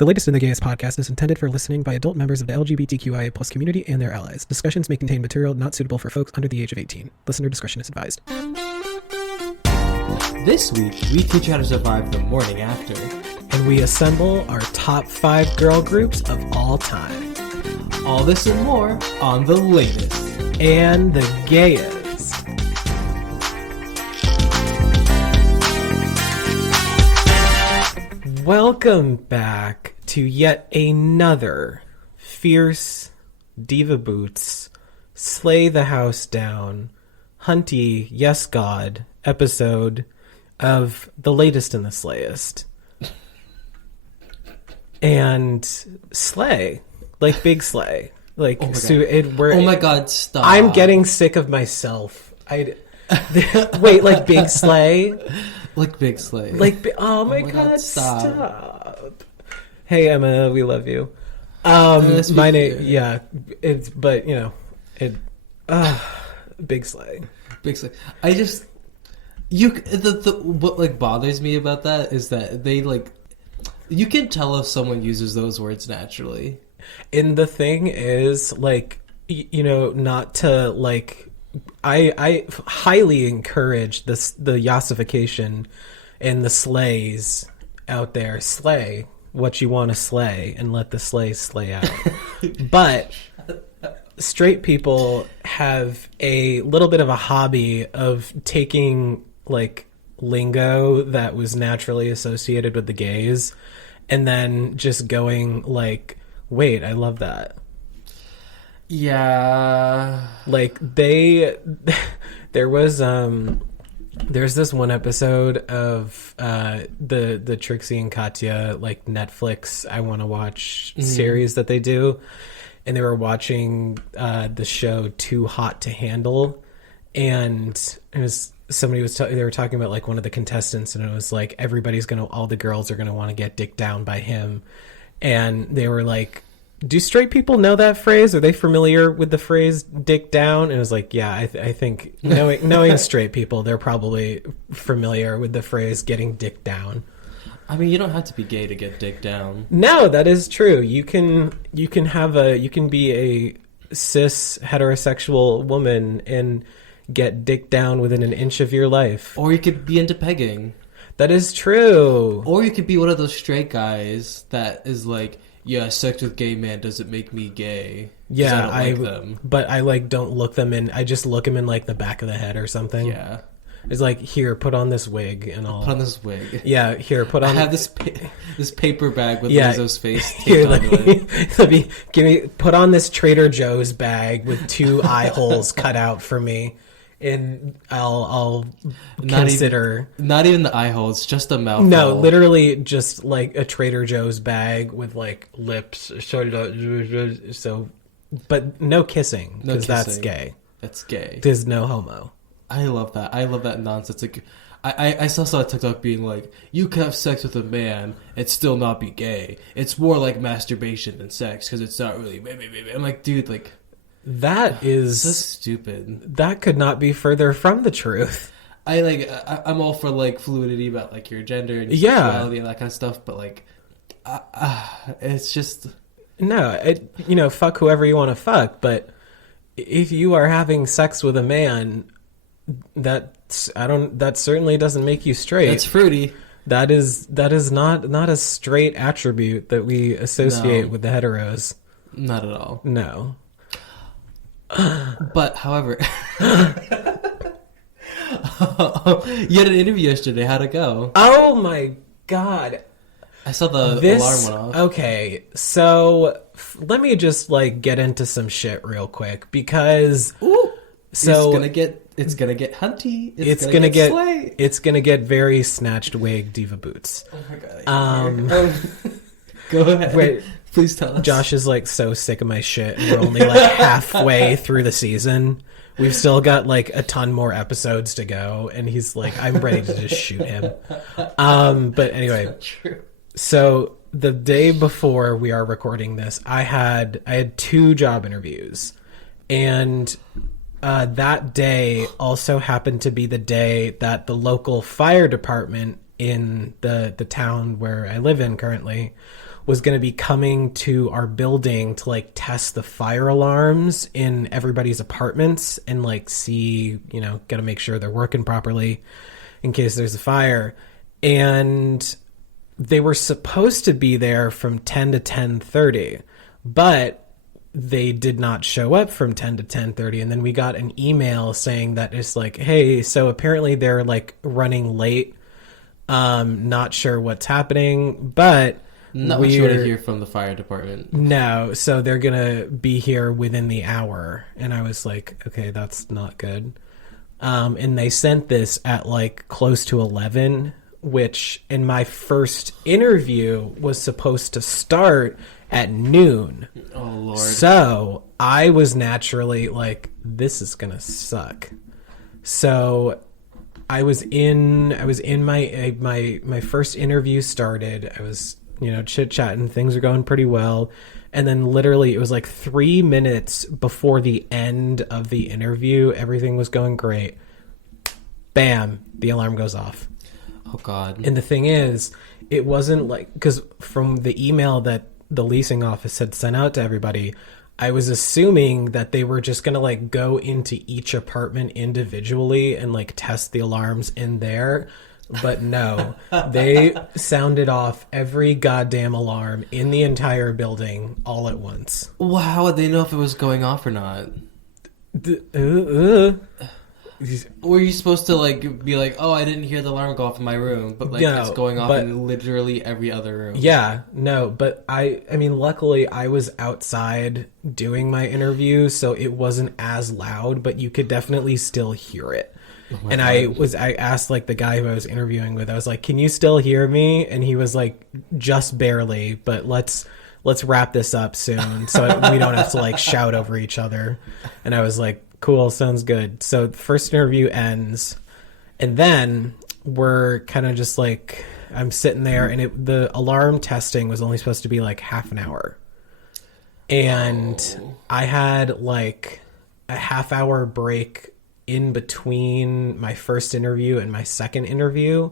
The Latest in the Gayest podcast is intended for listening by adult members of the LGBTQIA+ community and their allies. Discussions may contain material not suitable for folks under the age of 18. Listener discretion is advised. This week, we teach you how to survive the morning after. And we assemble our top 5 girl groups of all time. All this and more on The Latest. And the Gayest. Welcome back to yet another fierce diva boots, slay the house down, hunty, yes god episode of The Latest and the Slayest. And slay, like big slay. Like, oh my so god, oh my god, stop. I'm getting sick of myself. Wait, like big slay? Like big slay. Like, oh my god, stop. Hey, Emma, we love you. My name, yeah, it's, but, you know, big slay. Big slay. What, like, bothers me about that is that they, like, you can tell if someone uses those words naturally. And the thing is, like, you know, not to, like, I highly encourage the yassification and the slays out there. Slay what you want to slay and let the slays slay out. But straight people have a little bit of a hobby of taking, like, lingo that was naturally associated with the gays and then just going, like, wait, I love that. Yeah. Like, there's this one episode of the Trixie and Katya, like, Netflix I want to watch series that they do, and they were watching the show Too Hot to Handle, and it was they were talking about, like, one of the contestants, and it was like all the girls are gonna want to get dicked down by him, and they were like, do straight people know that phrase? Are they familiar with the phrase dick down? And it was like, yeah, I think knowing straight people, they're probably familiar with the phrase getting dick down. I mean, you don't have to be gay to get dick down. No, that is true. You can be a cis heterosexual woman and get dick down within an inch of your life. Or you could be into pegging. That is true. Or you could be one of those straight guys that is like, yeah, sex with gay man doesn't make me gay. Yeah, I don't like them. But I, like, don't look them in. I just look them in, like, the back of the head or something. Yeah. It's like, here, put on this wig and I'll... Put on this wig. Yeah, here, put on... I have this paper bag with Lizzo's face here, taped onto it. Put on this Trader Joe's bag with 2 eye holes cut out for me. And I'll consider... Not even the eye holes, just a mouthful. No, literally just, like, a Trader Joe's bag with, like, lips. So, but no kissing, because that's gay. That's gay. There's no homo. I love that. I love that nonsense. Like, I saw a TikTok being like, you can have sex with a man and still not be gay. It's more like masturbation than sex, because it's not really... I'm like, dude, like... That is so stupid. That could not be further from the truth. I'm all for, like, fluidity about, like, your gender and your sexuality and that kind of stuff, but, like, it's just no. Fuck whoever you want to fuck. But if you are having sex with a man, that certainly doesn't make you straight. That's fruity. That is not a straight attribute that we associate with the heteros. Not at all. No. But, however, you had an interview yesterday. How'd it go? Oh my god. I saw the alarm went off. Okay, so let me just, like, get into some shit real quick, because... Ooh, so it's gonna get hunty. It's gonna get very snatched wig diva boots. Oh my god. Go ahead. Wait. Please tell us. Josh is, like, so sick of my shit, and we're only, like, halfway through the season. We've still got, like, a ton more episodes to go, and he's like, I'm ready to just shoot him. But anyway, that's not true. So the day before we are recording this, I had 2 job interviews, and that day also happened to be the day that the local fire department in the town where I live in currently was going to be coming to our building to like test the fire alarms in everybody's apartments and like see, you know, got to make sure they're working properly in case there's a fire. And they were supposed to be there from 10 to 10:30, but they did not show up from 10 to 10:30. And then we got an email saying that it's like, hey, so apparently they're like running late. Not sure what's happening, but not what you want to hear from the fire department. No, so they're gonna be here within the hour. And I was like, okay, that's not good. And they sent this at like close to 11, which in my first interview was supposed to start at noon. Oh, Lord. So I was naturally like, this is gonna suck. So I was in my first interview started. I was, you know, chit-chatting, things are going pretty well. And then literally it was like 3 minutes before the end of the interview, everything was going great. Bam, the alarm goes off. Oh, God. And the thing is, it wasn't like, because from the email that the leasing office had sent out to everybody, I was assuming that they were just going to like go into each apartment individually and like test the alarms in there. But no, they sounded off every goddamn alarm in the entire building all at once. Well, how would they know if it was going off or not? Were you supposed to like be like, oh, I didn't hear the alarm go off in my room, but like No, it's going off but- in literally every other room? Yeah, no, but I mean, luckily I was outside doing my interview, so it wasn't as loud, but you could definitely still hear it. And I asked like the guy who I was interviewing with, I was like, can you still hear me? And he was like, just barely, but let's wrap this up soon so we don't have to like shout over each other. And I was like, cool, sounds good. So the first interview ends, and then we're kind of just like, I'm sitting there, and the alarm testing was only supposed to be like half an hour. And I had like a half-hour break in between my first interview and my second interview.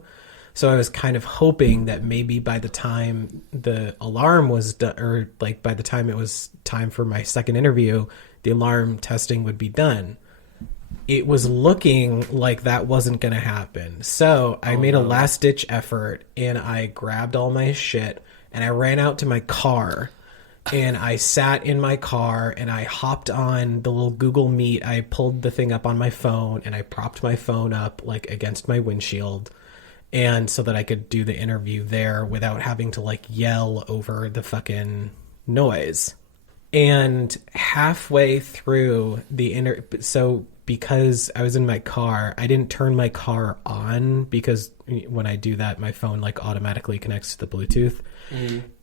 So I was kind of hoping that maybe by the time the alarm was done, or like by the time it was time for my second interview, the alarm testing would be done. It was looking like that wasn't going to happen. So I made a last ditch effort, and I grabbed all my shit and I ran out to my car. And I sat in my car and I hopped on the little Google Meet. I pulled the thing up on my phone and I propped my phone up like against my windshield, and so that I could do the interview there without having to like yell over the fucking noise. And halfway through the so because I was in my car, I didn't turn my car on, because when I do that, my phone like automatically connects to the Bluetooth.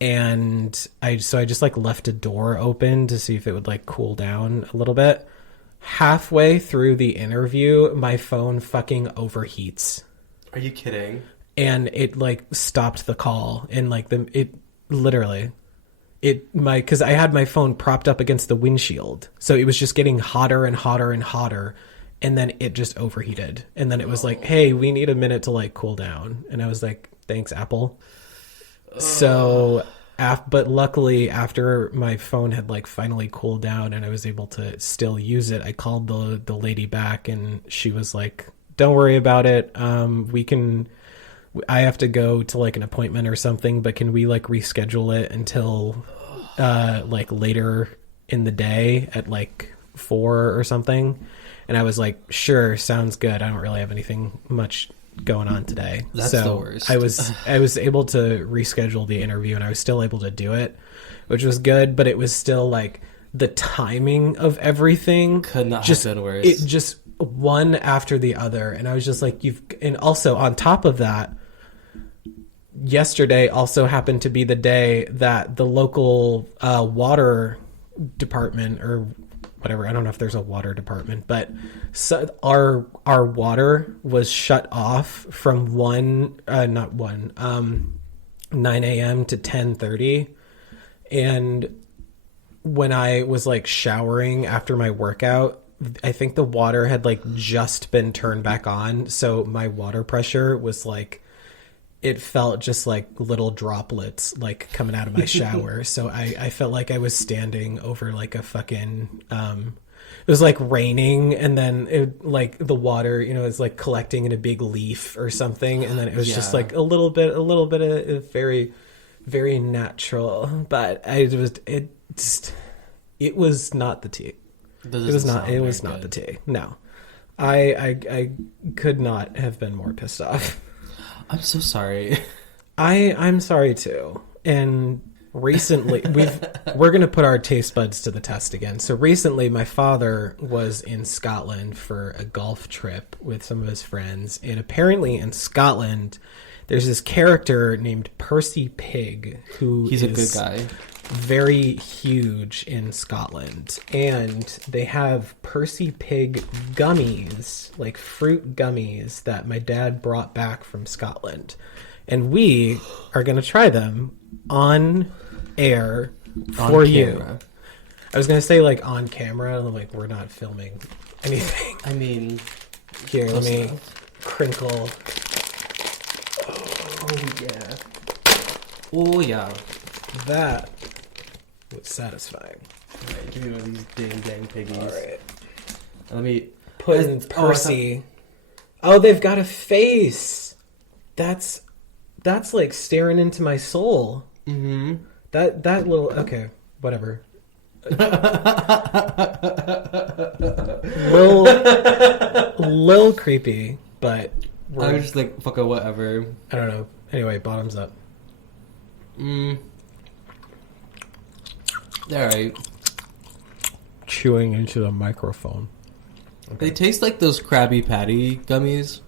And I just like left a door open to see if it would like cool down a little bit. Halfway through the interview, my phone fucking overheats. Are you kidding? And it like stopped the call, and like because I had my phone propped up against the windshield, so it was just getting hotter and hotter and hotter, and then it just overheated. And then it was like, hey, we need a minute to like cool down. And I was like, thanks, Apple. So, but luckily after my phone had like finally cooled down and I was able to still use it, I called the lady back, and she was like, don't worry about it. I have to go to like an appointment or something, but can we like reschedule it until like later in the day at like 4 or something? And I was like, sure, sounds good. I don't really have anything much going on today. That's so the worst. I was able to reschedule the interview, and I was still able to do it, which was good, but it was still like the timing of everything Could not just have been worse. It just one after the other, and I was just like, and also on top of that, yesterday also happened to be the day that the local water department, or whatever, I don't know if there's a water department, but our water was shut off from 9 a.m. to 10:30. And when I was like showering after my workout, I think the water had like just been turned back on, so my water pressure was like, it felt just like little droplets like coming out of my shower. So I felt like I was standing over like a fucking it was like raining, and then it like the water, you know, is like collecting in a big leaf or something, and then it was just like a little bit of very, very natural. But it was not the tea. It was not the tea. No. I could not have been more pissed off. I'm so sorry. I'm sorry too. And recently we're going to put our taste buds to the test again. So recently my father was in Scotland for a golf trip with some of his friends, and apparently in Scotland there's this character named Percy Pig he's a good guy. Very huge in Scotland, and they have Percy Pig gummies, like fruit gummies that my dad brought back from Scotland, and we are going to try them on air for you. I was going to say like on camera, like we're not filming anything. I mean, here, let me crinkle. Oh yeah. That was satisfying. Alright, give me one of these dang piggies. Alright. Let me put in Percy. Oh, they've got a face. That's like staring into my soul. Mm-hmm. That little okay, whatever. Little creepy, but I was just like fuck it, whatever. I don't know. Anyway, bottoms up. Alright. Chewing into the microphone. Okay. They taste like those Krabby Patty gummies.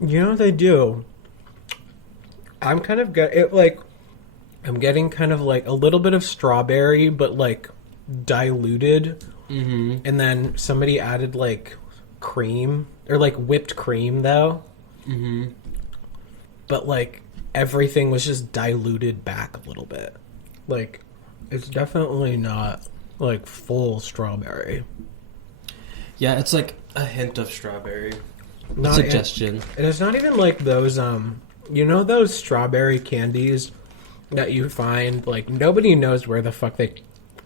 You know what they do? I'm kind of I'm getting kind of like a little bit of strawberry, but like diluted. Mm-hmm. And then somebody added like cream or like whipped cream though. Mm-hmm. But like everything was just diluted back a little bit. Like it's definitely not like full strawberry. Yeah, it's like a hint of strawberry. Not suggestion. And it's not even like those you know those strawberry candies that you find like nobody knows where the fuck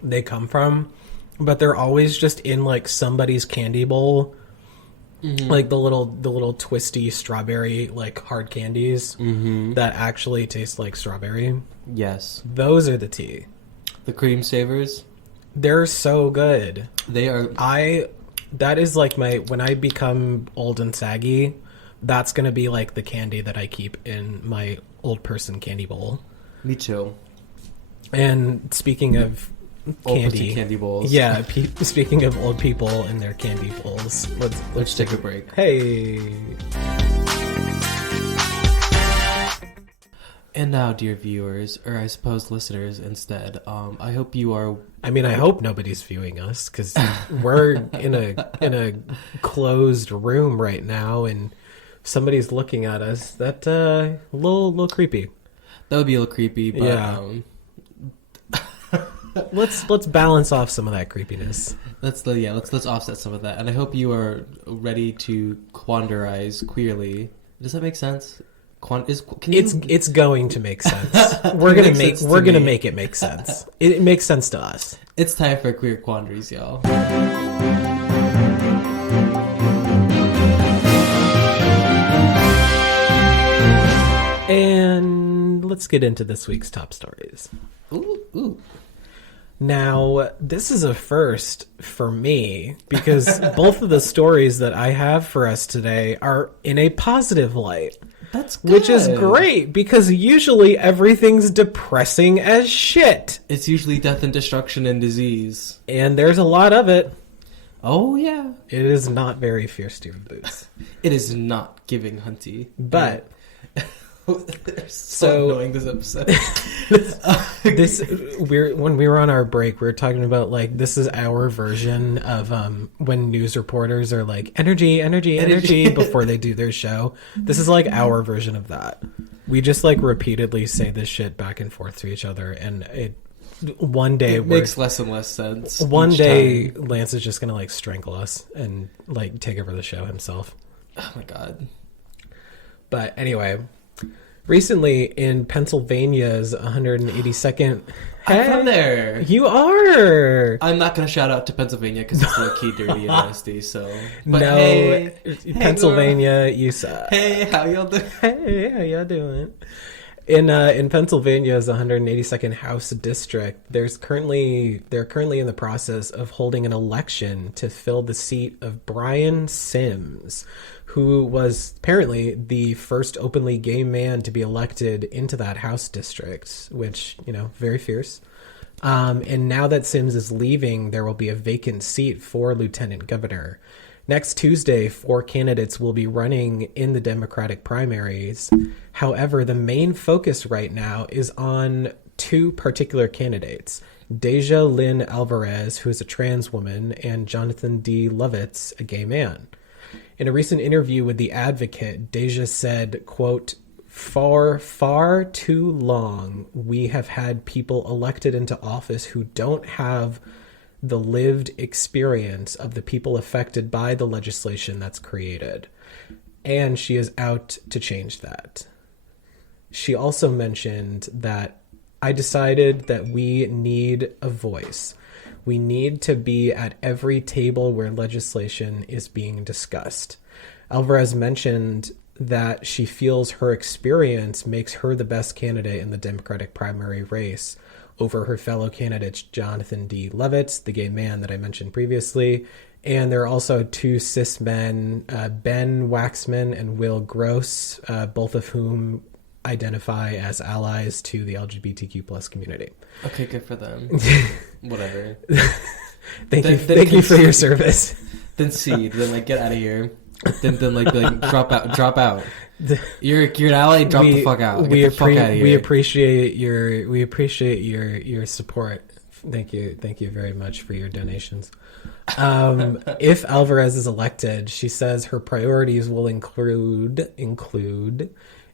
they come from, but they're always just in like somebody's candy bowl. Mm-hmm. Like the little twisty strawberry like hard candies that actually taste like strawberry. Yes. Those are the tea. The cream savers. They're so good. They are. That is like when I become old and saggy, that's going to be like the candy that I keep in my old person candy bowl. Me too. And speaking of candy bowls. Yeah, speaking of old people and their candy bowls, let's take a break. Hey. And now, dear viewers, or I suppose listeners instead, I hope you are... I mean, I hope nobody's viewing us, because we're in a closed room right now, and somebody's looking at us. That a little creepy. That would be a little creepy, but... Yeah. Let's balance off some of that creepiness. Let's offset some of that, and I hope you are ready to quandarize queerly. Does that make sense? It's going to make sense. We're gonna make it make sense. It makes sense to us. It's time for queer quandaries, y'all. And let's get into this week's top stories. Ooh. Now, this is a first for me because both of the stories that I have for us today are in a positive light. That's good. Which is great because usually everything's depressing as shit. It's usually death and destruction and disease. And there's a lot of it. Oh, yeah. It is not very Fierce Steven Boots. It is not giving Hunty. But... so annoying, this episode. When we were on our break, we were talking about like this is our version of when news reporters are like energy before they do their show. This is like our version of that. We just like repeatedly say this shit back and forth to each other, and it makes less and less sense. One day, Lance is just gonna like strangle us and like take over the show himself. Oh my god. But anyway. Recently in Pennsylvania's 182nd. I'm from there. You are. I'm not gonna shout out to Pennsylvania because it's low key dirty and nasty. So, but No, hey, Pennsylvania, hey, you suck. hey, how y'all doing? Hey, how y'all doing? In Pennsylvania's 182nd House District, they're currently in the process of holding an election to fill the seat of Brian Sims, who was apparently the first openly gay man to be elected into that House district, which, very fierce. And now that Sims is leaving, there will be a vacant seat for lieutenant governor. Next Tuesday, 4 candidates will be running in the Democratic primaries. However, the main focus right now is on 2 particular candidates, Deja Lynn Alvarez, who is a trans woman, and Jonathan D. Lovitz, a gay man. In a recent interview with The Advocate, Deja said, quote, "For far too long, we have had people elected into office who don't have the lived experience of the people affected by the legislation that's created. And she is out to change that." She also mentioned that I decided that we need a voice. We need to be at every table where legislation is being discussed. Alvarez mentioned that she feels her experience makes her the best candidate in the Democratic primary race over her fellow candidates Jonathan D. Lovitz, the gay man that I mentioned previously, and there are also 2 cis men, Ben Waxman and Will Gross, both of whom identify as allies to the LGBTQ plus community. Okay, good for them. Whatever. Thank you for your service. Then get out of here. Then drop out. You're an ally. Drop the fuck out. Get the fuck out of here. We appreciate your support. Thank you very much for your donations. If Alvarez is elected, she says her priorities will include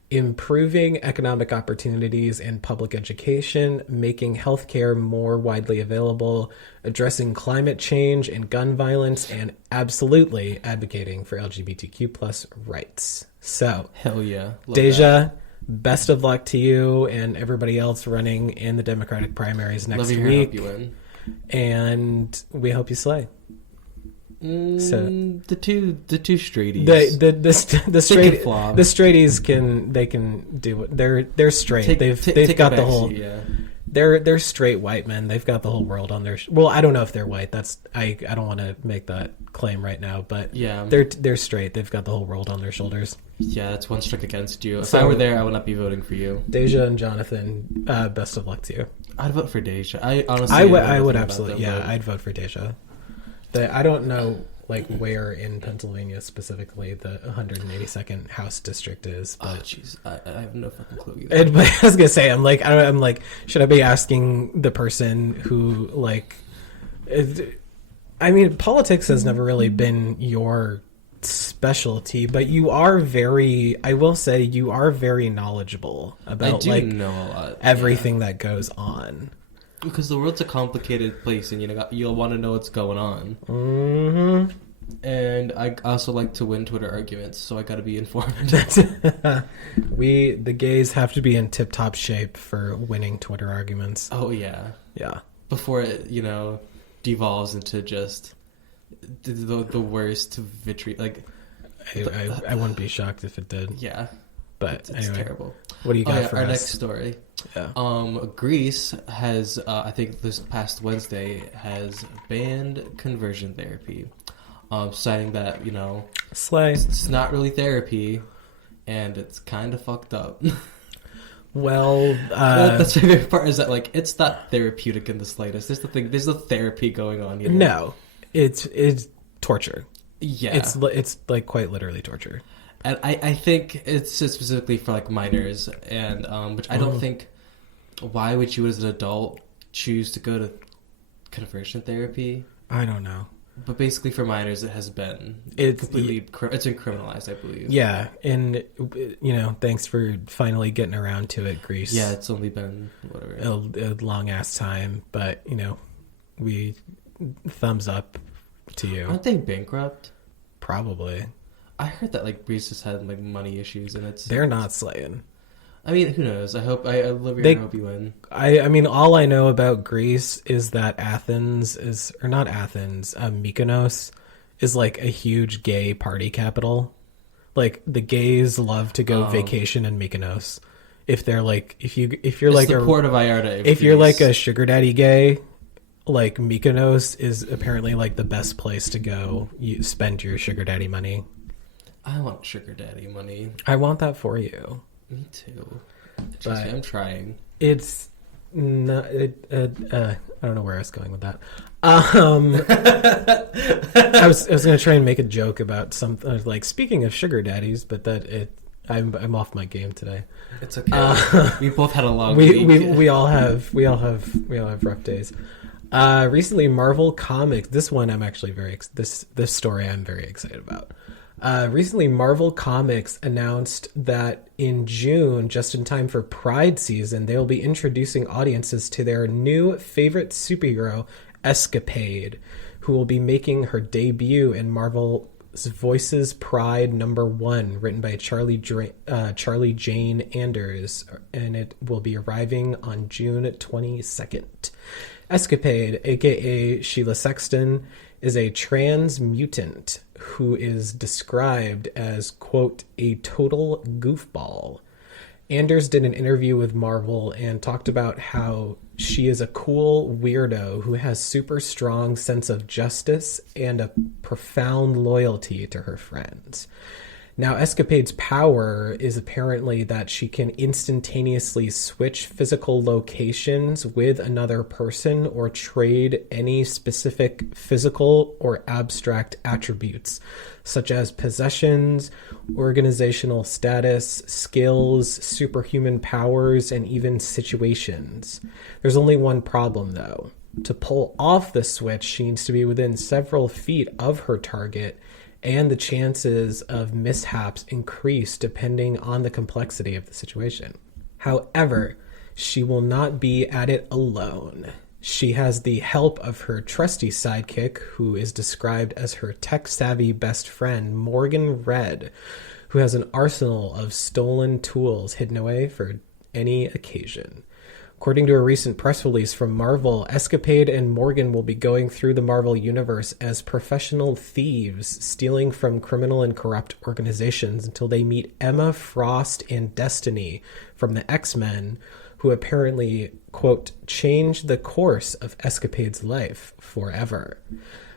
improving economic opportunities and public education, making healthcare more widely available, addressing climate change and gun violence, and absolutely advocating for LGBTQ plus rights. So, hell yeah. Deja, best of luck to you and everybody else running in the Democratic primaries next week. Hope you win. And we hope you slay. So the two straighties. The straighties can do it. They're straight. They've got the whole. Yeah. They're straight white men. They've got the whole world on their. Well, I don't know if they're white. I don't want to make that claim right now. But yeah, they're straight. They've got the whole world on their shoulders. Yeah, that's one strike against you. If I were there, I would not be voting for you. Deja and Jonathan, best of luck to you. I'd vote for Deja. I honestly. I would absolutely. Yeah, I'd vote for Deja. I don't know where in Pennsylvania specifically the 182nd House District is. But jeez, I have no fucking clue either. I was gonna say, I'm like, should I be asking the person who I mean, politics has never really been your specialty, but you are I will say, you are very knowledgeable about know a lot. Everything that goes on. Because the world's a complicated place, and you'll want to know what's going on. Mm-hmm. And I also like to win Twitter arguments, so I got to be informed. The gays have to be in tip-top shape for winning Twitter arguments. Oh yeah, yeah. Before it, devolves into just the worst vitriol. I wouldn't be shocked if it did. Yeah, but it's anyway, terrible. What do you got for our us? next story? Yeah. Greece has, I think this past Wednesday, has banned conversion therapy, citing that, slay. It's not really therapy, and it's kind of fucked up. Well, that's my favorite part, is that, it's not therapeutic in the slightest. There's no therapy going on here. No, it's torture. Yeah. It's quite literally torture. And I think it's specifically for minors, and which I don't think. Why would you, as an adult, choose to go to conversion therapy? I don't know. But basically, for minors, it has been it's been criminalized, I believe. Yeah, and thanks for finally getting around to it, Greece. Yeah, it's only been a long ass time, but we thumbs up to you. Aren't they bankrupt? Probably. I heard that Greece has had money issues, and they're not slaying. I mean, who knows? I love your They, hope you win. I mean, all I know about Greece is that Athens is, or not Athens, Mykonos is like a huge gay party capital. Like the gays love to go Um, vacation in Mykonos. If they're like, if you're it's like the port of Iarta of if you're like Greece. a sugar daddy gay, like Mykonos is apparently like the best place to go. You spend your sugar daddy money. I want sugar daddy money. I want that for you. Me too. But I'm trying. it's not. I don't know where I was going with that. I was gonna try and make a joke about something like speaking of sugar daddies, but I'm off my game today. It's okay. We both had a long week. We all have rough days. Recently, Marvel Comics. This one I'm actually this story I'm very excited about. Recently, Marvel Comics announced that in June, just in time for Pride season, they will be introducing audiences to their new favorite superhero, Escapade, who will be making her debut in Marvel's Voices Pride #1, written by Charlie Jane Anders, and it will be arriving on June 22nd. Escapade, aka Sheila Sexton, is a trans mutant who is described as, quote, a total goofball. Anders did an interview with Marvel and talked about how she is a cool weirdo who has super strong sense of justice and a profound loyalty to her friends. Now, Escapade's power is apparently that she can instantaneously switch physical locations with another person or trade any specific physical or abstract attributes, such as possessions, organizational status, skills, superhuman powers, and even situations. There's only one problem, though. To pull off the switch, she needs to be within several feet of her target, and the chances of mishaps increase depending on the complexity of the situation. However, she will not be at it alone. She has the help of her trusty sidekick, who is described as her tech-savvy best friend, Morgan Red, who has an arsenal of stolen tools hidden away for any occasion. According to a recent press release from Marvel, Escapade and Morgan will be going through the Marvel Universe as professional thieves, stealing from criminal and corrupt organizations until they meet Emma Frost and Destiny from the X-Men, who apparently, quote, changed the course of Escapade's life forever.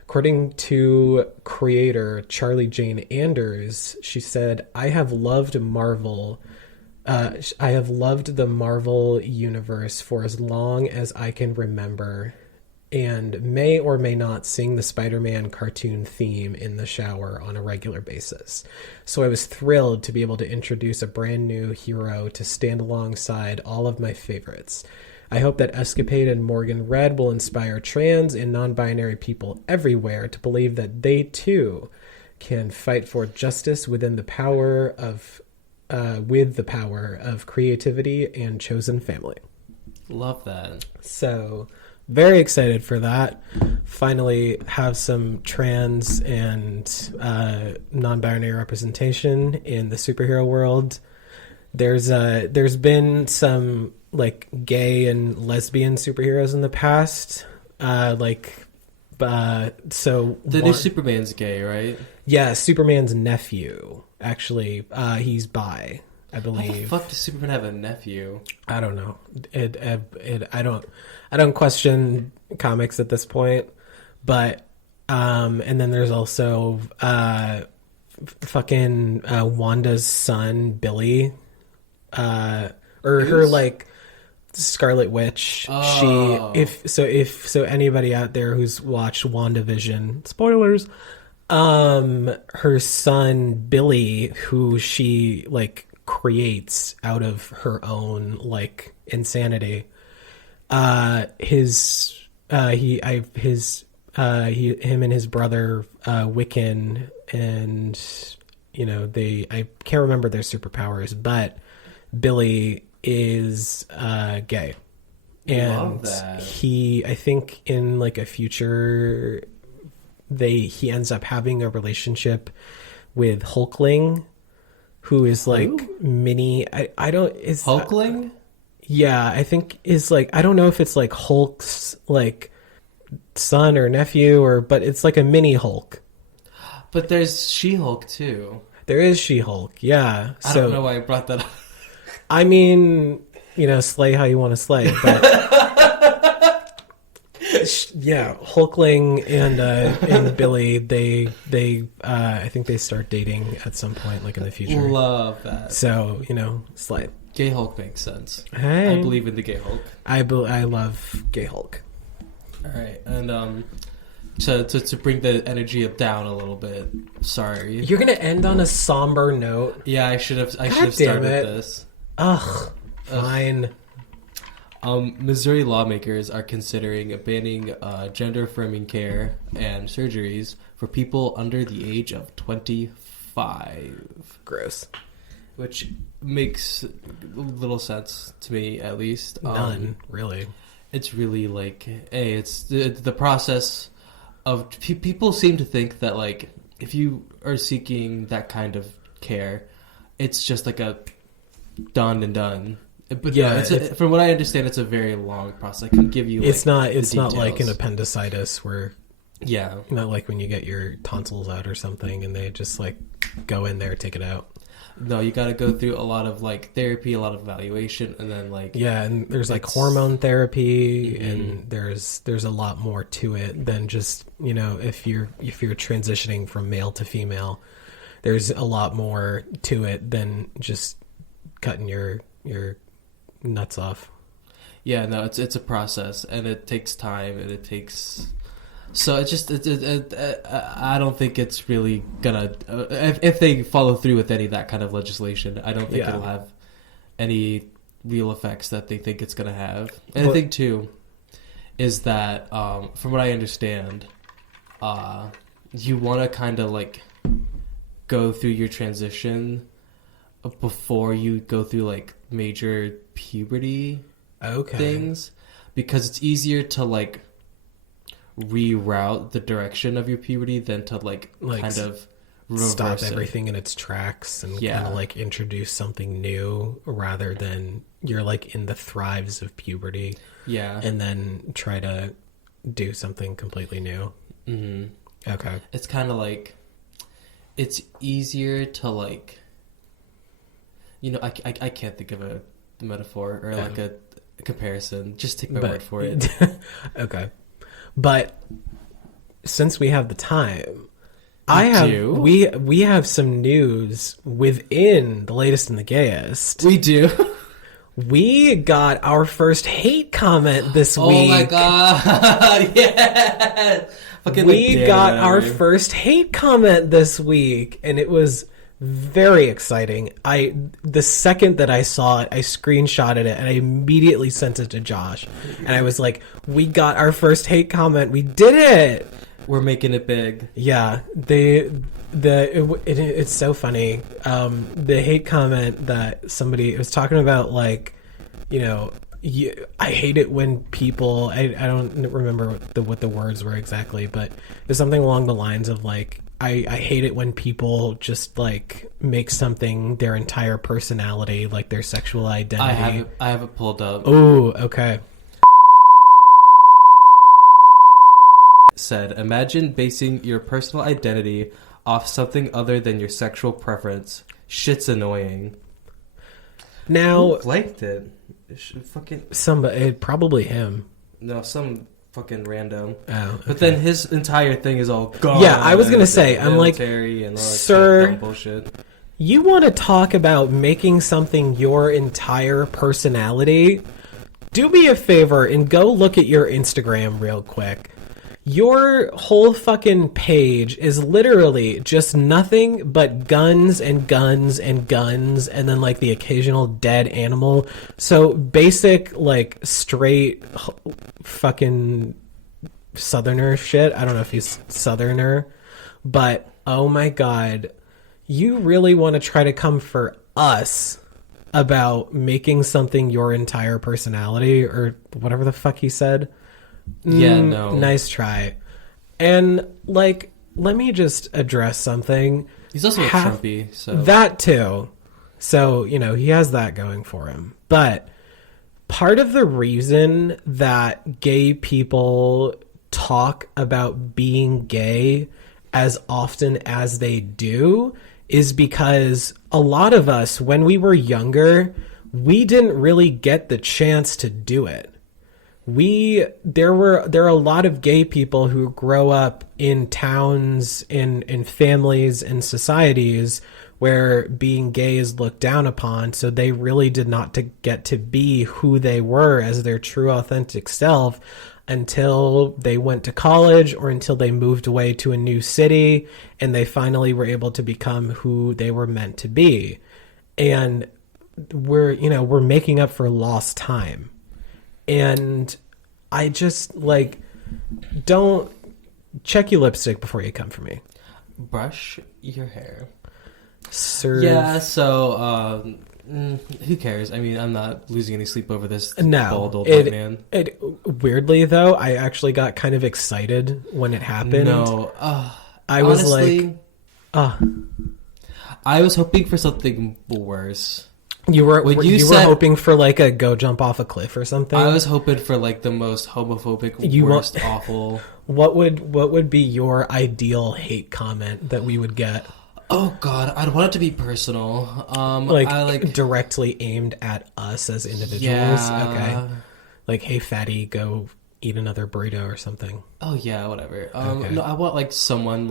According to creator Charlie Jane Anders, she said, I have loved the Marvel Universe for as long as I can remember, and may or may not sing the Spider-Man cartoon theme in the shower on a regular basis. So I was thrilled to be able to introduce a brand new hero to stand alongside all of my favorites. I hope that Escapade and Morgan Red will inspire trans and non-binary people everywhere to believe that they too can fight for justice within the power of with the power of creativity and chosen family. Love that. So, very excited for that. Finally, have some trans and non-binary representation in the superhero world. There's been some like gay and lesbian superheroes in the past. So The new Superman's gay, right? Yeah, Superman's nephew. Actually, he's bi, I believe. How the fuck does Superman have a nephew? I don't know. I don't question comics at this point, but and then there's also fucking Wanda's son Billy, or her like Scarlet Witch. Oh. If anybody out there who's watched WandaVision, spoilers. Her son Billy, who she like creates out of her own like insanity. Him and his brother Wiccan, and I can't remember their superpowers, but Billy is gay, and I think in like a future he ends up having a relationship with Hulkling, who is like Who? mini. I don't is Hulkling? yeah, I think is like I don't know if it's like Hulk's like son or nephew or but it's like a mini Hulk. But there's She-Hulk too. There is She-Hulk, yeah. I don't know why I brought that up. I mean, you know, slay how you want to slay, but yeah, Hulkling and Billy, they I think they start dating at some point, like in the future. Love that. So you know, slay. Gay Hulk makes sense. Hey, I believe in the gay Hulk. I love gay Hulk. All right, and to bring the energy up down a little bit. Sorry. You're gonna end on a somber note. Yeah, I should have damn started it. this. Ugh, fine. Missouri lawmakers are considering banning gender-affirming care and surgeries for people under the age of 25. Gross. Which makes little sense to me, at least. None, really. It's really like, hey, it's the process of people seem to think that like if you are seeking that kind of care, it's just like a done and done. But yeah, no, from what I understand, it's a very long process. I can give you. Like, it's not like an details. appendicitis where Yeah, not like when you get your tonsils out or something and they just like go in there, take it out. no, you got to go through a lot of like therapy, a lot of evaluation, and then like Yeah, and there's like hormone therapy, Mm-hmm. and there's a lot more to it than just, you know, if you're transitioning from male to female, there's a lot more to it than just cutting your nuts off. Yeah, no, it's a process, and it takes time, and it takes. So it's just I don't think it's really gonna if they follow through with any of that kind of legislation, I don't think Yeah. it'll have any real effects that they think it's gonna have. And the thing too is that from what I understand, you want to kind of like go through your transition before you go through like major puberty things, because it's easier to like reroute the direction of your puberty than to like kind of stop reverse everything in its tracks and kind of like introduce something new, rather than you're like in the thrives of puberty, and then try to do something completely new. Mm-hmm. Okay, it's kind of like it's easier to like, you know, I can't think of a metaphor or like a comparison. Just take my word for it. Okay. But since we have the time, we have some news within the latest and the gayest. We do. We got our first hate comment this week. Oh my god! Yeah. We got our first hate comment this week, and it was very exciting. The second that I saw it, I screenshotted it and I immediately sent it to Josh. And I was like, we got our first hate comment. We did it. We're making it big. Yeah. It's so funny. The hate comment that somebody was talking about, like, you know, I hate it when people, I don't remember what the words were exactly, but it's something along the lines of like, I hate it when people just like make something their entire personality, like their sexual identity. I have it pulled up. Oh, okay. Said, imagine basing your personal identity off something other than your sexual preference. Shit's annoying. Now, who liked it? Somebody, probably him. No, some fucking random. Oh, okay. But then his entire thing is all gone. Yeah, I was gonna say, I'm like, and all that sir, dumb bullshit. You want to talk about making something your entire personality? Do me a favor and go look at your Instagram real quick. Your whole fucking page is literally just nothing but guns and guns and guns, and then like the occasional dead animal. So basic, like, straight fucking southerner shit. I don't know if he's southerner, but oh my god, you really want to try to come for us about making something your entire personality, or whatever the fuck he said? Yeah, no. Nice try. And, like, let me just address something. He's also a Trumpy, so... That, too. So, he has that going for him. But part of the reason that gay people talk about being gay as often as they do is because a lot of us, when we were younger, we didn't really get the chance to do it. There are a lot of gay people who grow up in towns, in families, in societies where being gay is looked down upon, so they really did not get to be who they were as their true authentic self until they went to college or until they moved away to a new city and they finally were able to become who they were meant to be. And we're making up for lost time. And I just don't check your lipstick before you come for me. Brush your hair. Serve. Yeah, so who cares? I mean, I'm not losing any sleep over this bald old white man. Weirdly, though, I actually got kind of excited when it happened. No, I was honestly, like, I was hoping for something worse. You were hoping for a go jump off a cliff or something? I was hoping for the most homophobic, worst, awful. What would be your ideal hate comment that we would get? Oh God, I'd want it to be personal. Directly aimed at us as individuals. Yeah. Okay. Hey fatty, go eat another burrito or something. Oh yeah, whatever. Okay. No, I want someone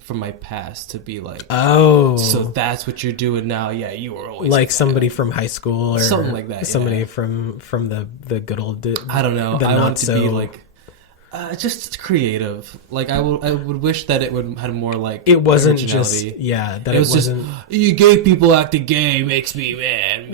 from my past to be oh, so that's what you're doing now. Yeah, you were always somebody from high school or something like that. Somebody from the good old. I don't know. I want to be just creative. I would wish that it would had more it wasn't originality. Just that it was wasn't just you gay people acting gay makes me mad.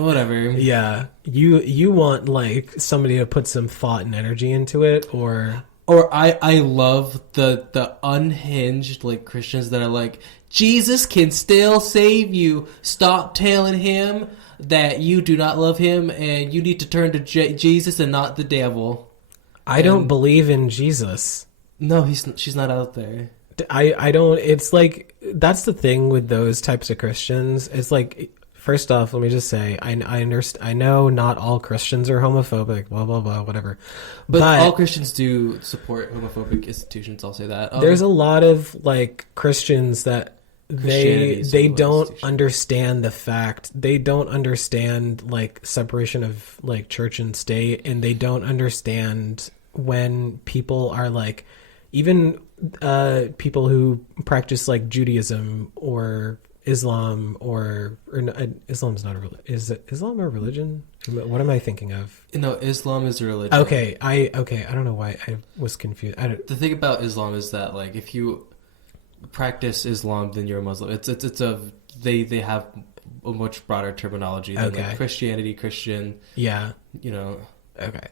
Whatever. Yeah, you want somebody to put some thought and energy into it, or I love the unhinged Christians that are Jesus can still save you. Stop telling him that you do not love him and you need to turn to Jesus and not the devil. I don't believe in Jesus. No, she's not out there. I don't. It's that's the thing with those types of Christians. It's first off, let me just say, I understand. I know not all Christians are homophobic. Blah blah blah. Whatever. But all Christians do support homophobic institutions. I'll say that. There's a lot of Christians that they don't understand the fact. They don't understand separation of church and state, and they don't understand when people are even people who practice Judaism or Islam or Islam's not a religion. Is Islam a religion? What am I thinking of? No, Islam is a religion. Okay, I don't know why I was confused. The thing about Islam is that if you practice Islam, then you're a Muslim. They have a much broader terminology than Christianity, Christian. Yeah. Okay.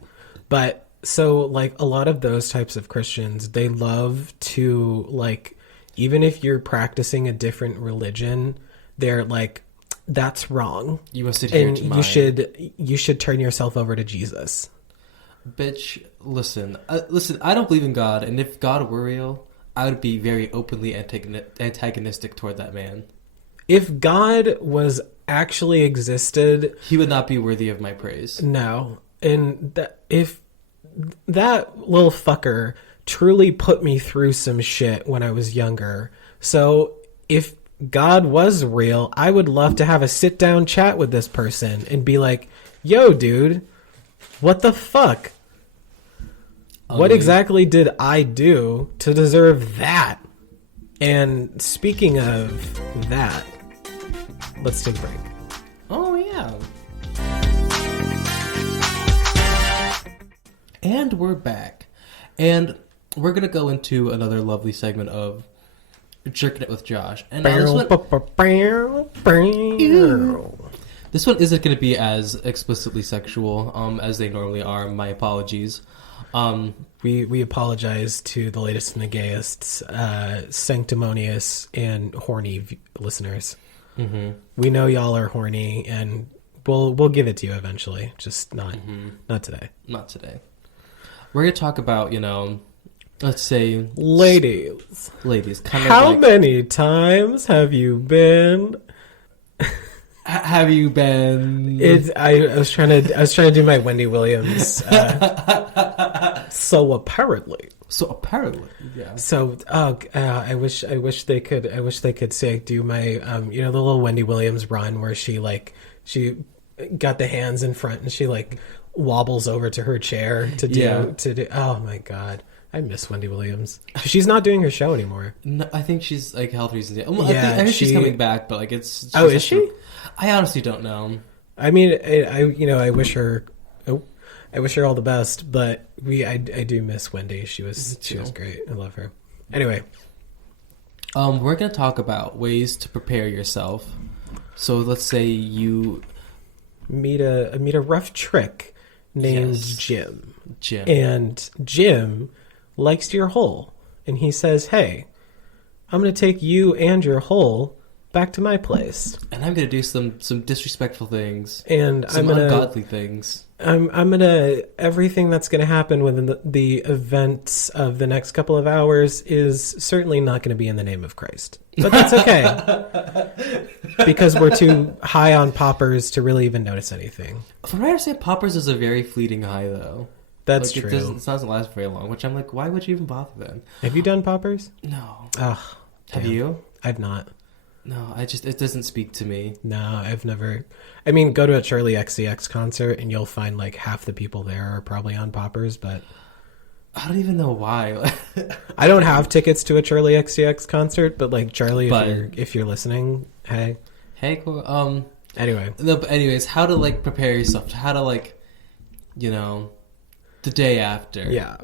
But so a lot of those types of Christians, they love to even if you're practicing a different religion, they're that's wrong. You must adhere and to mine. You should turn yourself over to Jesus. Bitch, listen. I don't believe in God, and if God were real, I would be very openly antagonistic toward that man. If God was actually existed, he would not be worthy of my praise. No. And if that little fucker truly put me through some shit when I was younger. So if God was real, I would love to have a sit down chat with this person and be like, yo, dude, what the fuck? What exactly did I do to deserve that? And speaking of that, let's take a break. Oh, yeah. And we're back. And we're going to go into another lovely segment of Jerking It with Josh. And now this one isn't going to be as explicitly sexual as they normally are. My apologies. We apologize to the latest and the gayest, sanctimonious and horny listeners. Mm-hmm. We know y'all are horny, and we'll give it to you eventually. Just not today. Not today. We're gonna talk about let's say ladies. Kind of how many times have you been? Have you been? I was trying to do my Wendy Williams. So apparently. Yeah. So, I wish they could say do my the little Wendy Williams run where she got the hands in front and she like wobbles over to her chair to do. Oh my god, I miss Wendy Williams. She's not doing her show anymore. No, I think she's like health reasons. I think she's coming back, but like it's. Oh, is she? I honestly don't know. I mean, I wish her. I wish her all the best, but I do miss Wendy. She was great. I love her. Anyway, we're gonna talk about ways to prepare yourself. So let's say you meet a rough trick named Jim. And Jim likes your hole, and he says, "Hey, I'm gonna take you and your hole back to my place, and I'm gonna do some disrespectful things and some ungodly things. I'm gonna everything that's gonna happen within the events of the next couple of hours is certainly not gonna be in the name of Christ, but that's okay because we're too high on poppers to really even notice anything." From what I understand, poppers is a very fleeting high, though. That's true. It doesn't last very long, which I'm like, why would you even bother then? Have you done poppers? No. Ugh, have you? I've not. No, it doesn't speak to me. No, I've never. I mean, go to a Charlie XCX concert and you'll find like half the people there are probably on poppers, but I don't even know why. I don't have tickets to a Charlie XCX concert, but like Charlie, if you're listening, hey, cool. Anyway, no, but anyways, how to like prepare yourself? How to like, the day after? Yeah.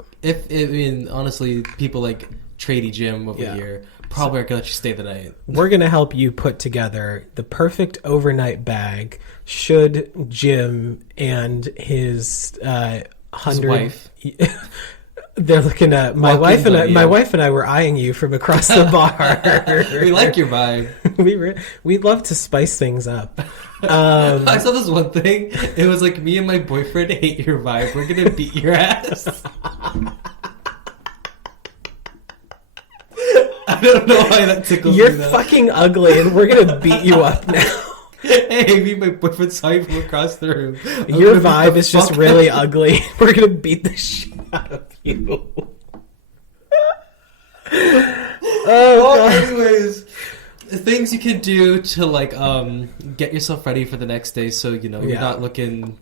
Honestly, people like Trady Jim over here probably aren't gonna let you stay the night. We're gonna help you put together the perfect overnight bag should Jim and his wife. They're looking at my wife and I. My wife and I were eyeing you from across the bar. We like your vibe. We'd love to spice things up. I saw this one thing. It was like, me and my boyfriend hate your vibe. We're gonna beat your ass. I don't know why that tickles me. You're fucking ugly, and we're gonna beat you up now. Hey, me and my boyfriend saw you from across the room. Your vibe is just really ugly. We're gonna beat the shit out of you. Anyways, things you can do to like get yourself ready for the next day, so you're not looking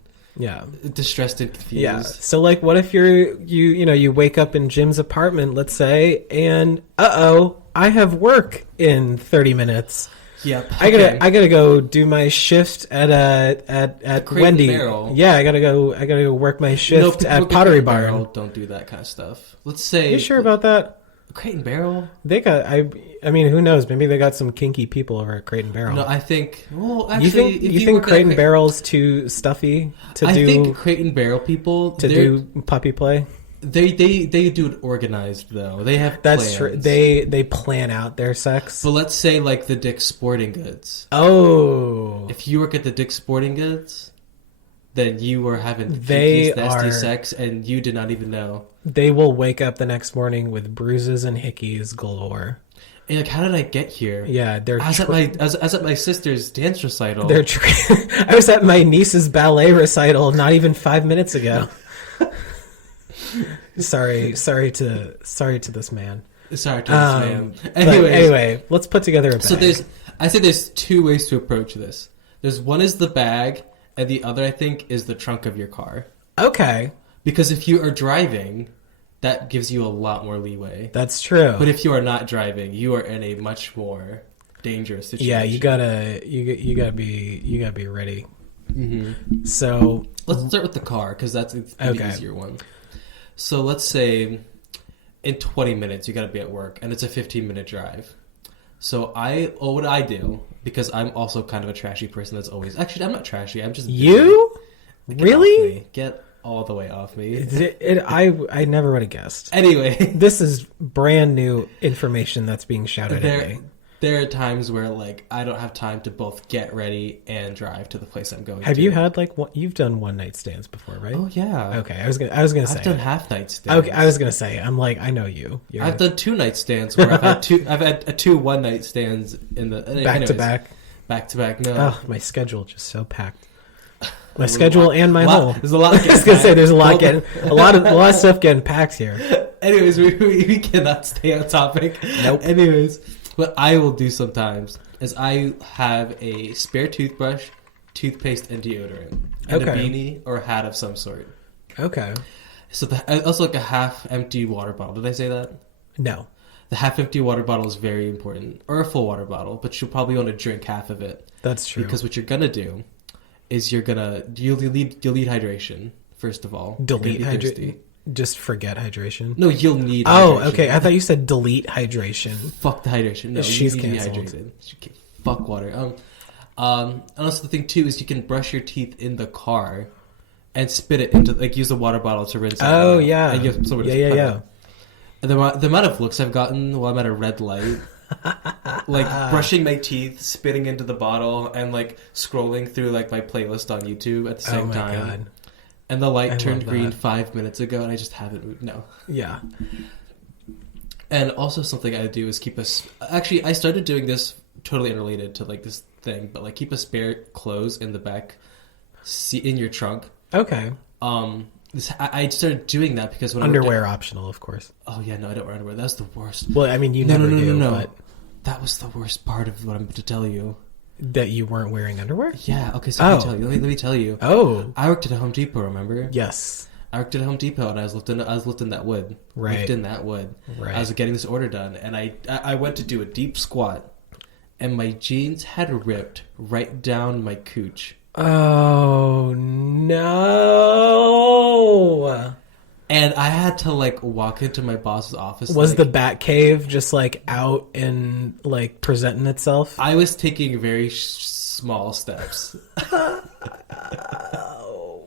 distressed and confused. Yeah. So like, what if you wake up in Jim's apartment, let's say, and I have work in 30 minutes. Yep. I gotta go do my shift at Wendy. Yeah, I gotta go work my shift at Pottery Barn. Don't do that kind of stuff. Let's say. Are you sure about that? Crate and Barrel? They got. I mean, who knows? Maybe they got some kinky people over at Crate and Barrel. No, I think. Well, actually, you think Crate and Barrel's too stuffy to do? I think Crate and Barrel people do puppy play. They do it organized though. They have that's plans. true. They plan out their sex. But let's say like the Dick's Sporting Goods. Oh, if you work at the Dick's Sporting Goods, then you were having nasty sex and you did not even know. They will wake up the next morning with bruises and hickeys galore. And like, how did I get here? Yeah, I was at my sister's dance recital. I was at my niece's ballet recital not even 5 minutes ago. Sorry to this man. Sorry to this man. Anyway, let's put together a bag. So there's two ways to approach this. There's one is the bag, and the other I think is the trunk of your car. Okay. Because if you are driving, that gives you a lot more leeway. That's true. But if you are not driving, you are in a much more dangerous situation. Yeah, you gotta be ready. Mm-hmm. So let's start with the car because that's the easier one. So let's say in 20 minutes you got to be at work, and it's a 15-minute drive. So what I do, because I'm also kind of a trashy person that's always... Actually, I'm not trashy. I'm just... You? Really? Get all the way off me. I never would have guessed. Anyway. This is brand new information that's being shouted at me. There are times where, like, I don't have time to both get ready and drive to the place I'm going to. Have you had, like, you've done one-night stands before, right? Oh, yeah. Okay, I was gonna say. I've done half-night stands. Okay, I was gonna say. I'm like, I know you. I've done 2-night stands where I've had two one-night stands in the... Back to back. back to back. No, Oh, my schedule just so packed. My schedule and my whole. There's a lot. I was gonna say there's a lot of stuff getting packed here. Anyways, we cannot stay on topic. Nope. Anyways, what I will do sometimes is I have a spare toothbrush, toothpaste, and deodorant, and a beanie or a hat of some sort. Okay. So also like a half-empty water bottle. Did I say that? No. The half-empty water bottle is very important, or a full water bottle, but you'll probably want to drink half of it. That's true. Because what you're gonna do is you'll need hydration first of all. Delete hydration. Just forget hydration. No, you'll need. Oh, hydration. okay. I thought you said delete hydration. Fuck the hydration. No, she's you need to be canceled. hydrated. Fuck water. And also the thing too is you can brush your teeth in the car, and spit it into use the water bottle to rinse. Oh yeah. And you have Yeah. And the amount of looks I've gotten while I'm at a red light, like brushing my teeth, spitting into the bottle, and like scrolling through like my playlist on YouTube at the same time. God. And the light turned green 5 minutes ago, and I just haven't moved. No. Yeah. And also something I do is actually, I started doing this totally unrelated to like this thing, but like keep a spare clothes in the back seat in your trunk. Okay. I started doing that because when underwear optional, of course. Oh yeah, no, I don't wear underwear. That's the worst. Well, I mean, you never do. No. But that was the worst part of what I'm about to tell you. That you weren't wearing underwear? Yeah. Okay. So let me tell you. Oh. I worked at a Home Depot. Remember? Yes. I worked at a Home Depot and I was lifting that wood. Right. Lifting that wood. Right. I was getting this order done, and I went to do a deep squat, and my jeans had ripped right down my cooch. Oh no! And I had to like walk into my boss's office. Was the Bat Cave just like out and like presenting itself? I was taking very small steps. Oh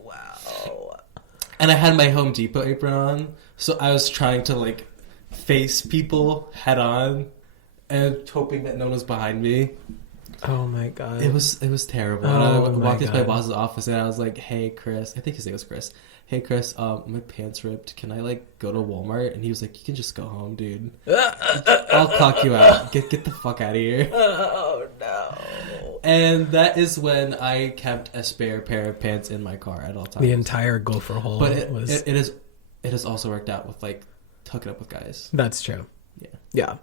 wow! And I had my Home Depot apron on, so I was trying to like face people head on, and hoping that no one was behind me. Oh my god! It was terrible. And I walked into my boss's office and I was like, "Hey, Chris," I think his name was Chris. "Hey, Chris, my pants ripped. Can I like go to Walmart?" And he was like, "You can just go home, dude. I'll clock you out. Get the fuck out of here." Oh no! And that is when I kept a spare pair of pants in my car at all times. The entire gopher hole. But it has also worked out with like hooking up with guys. That's true. Yeah.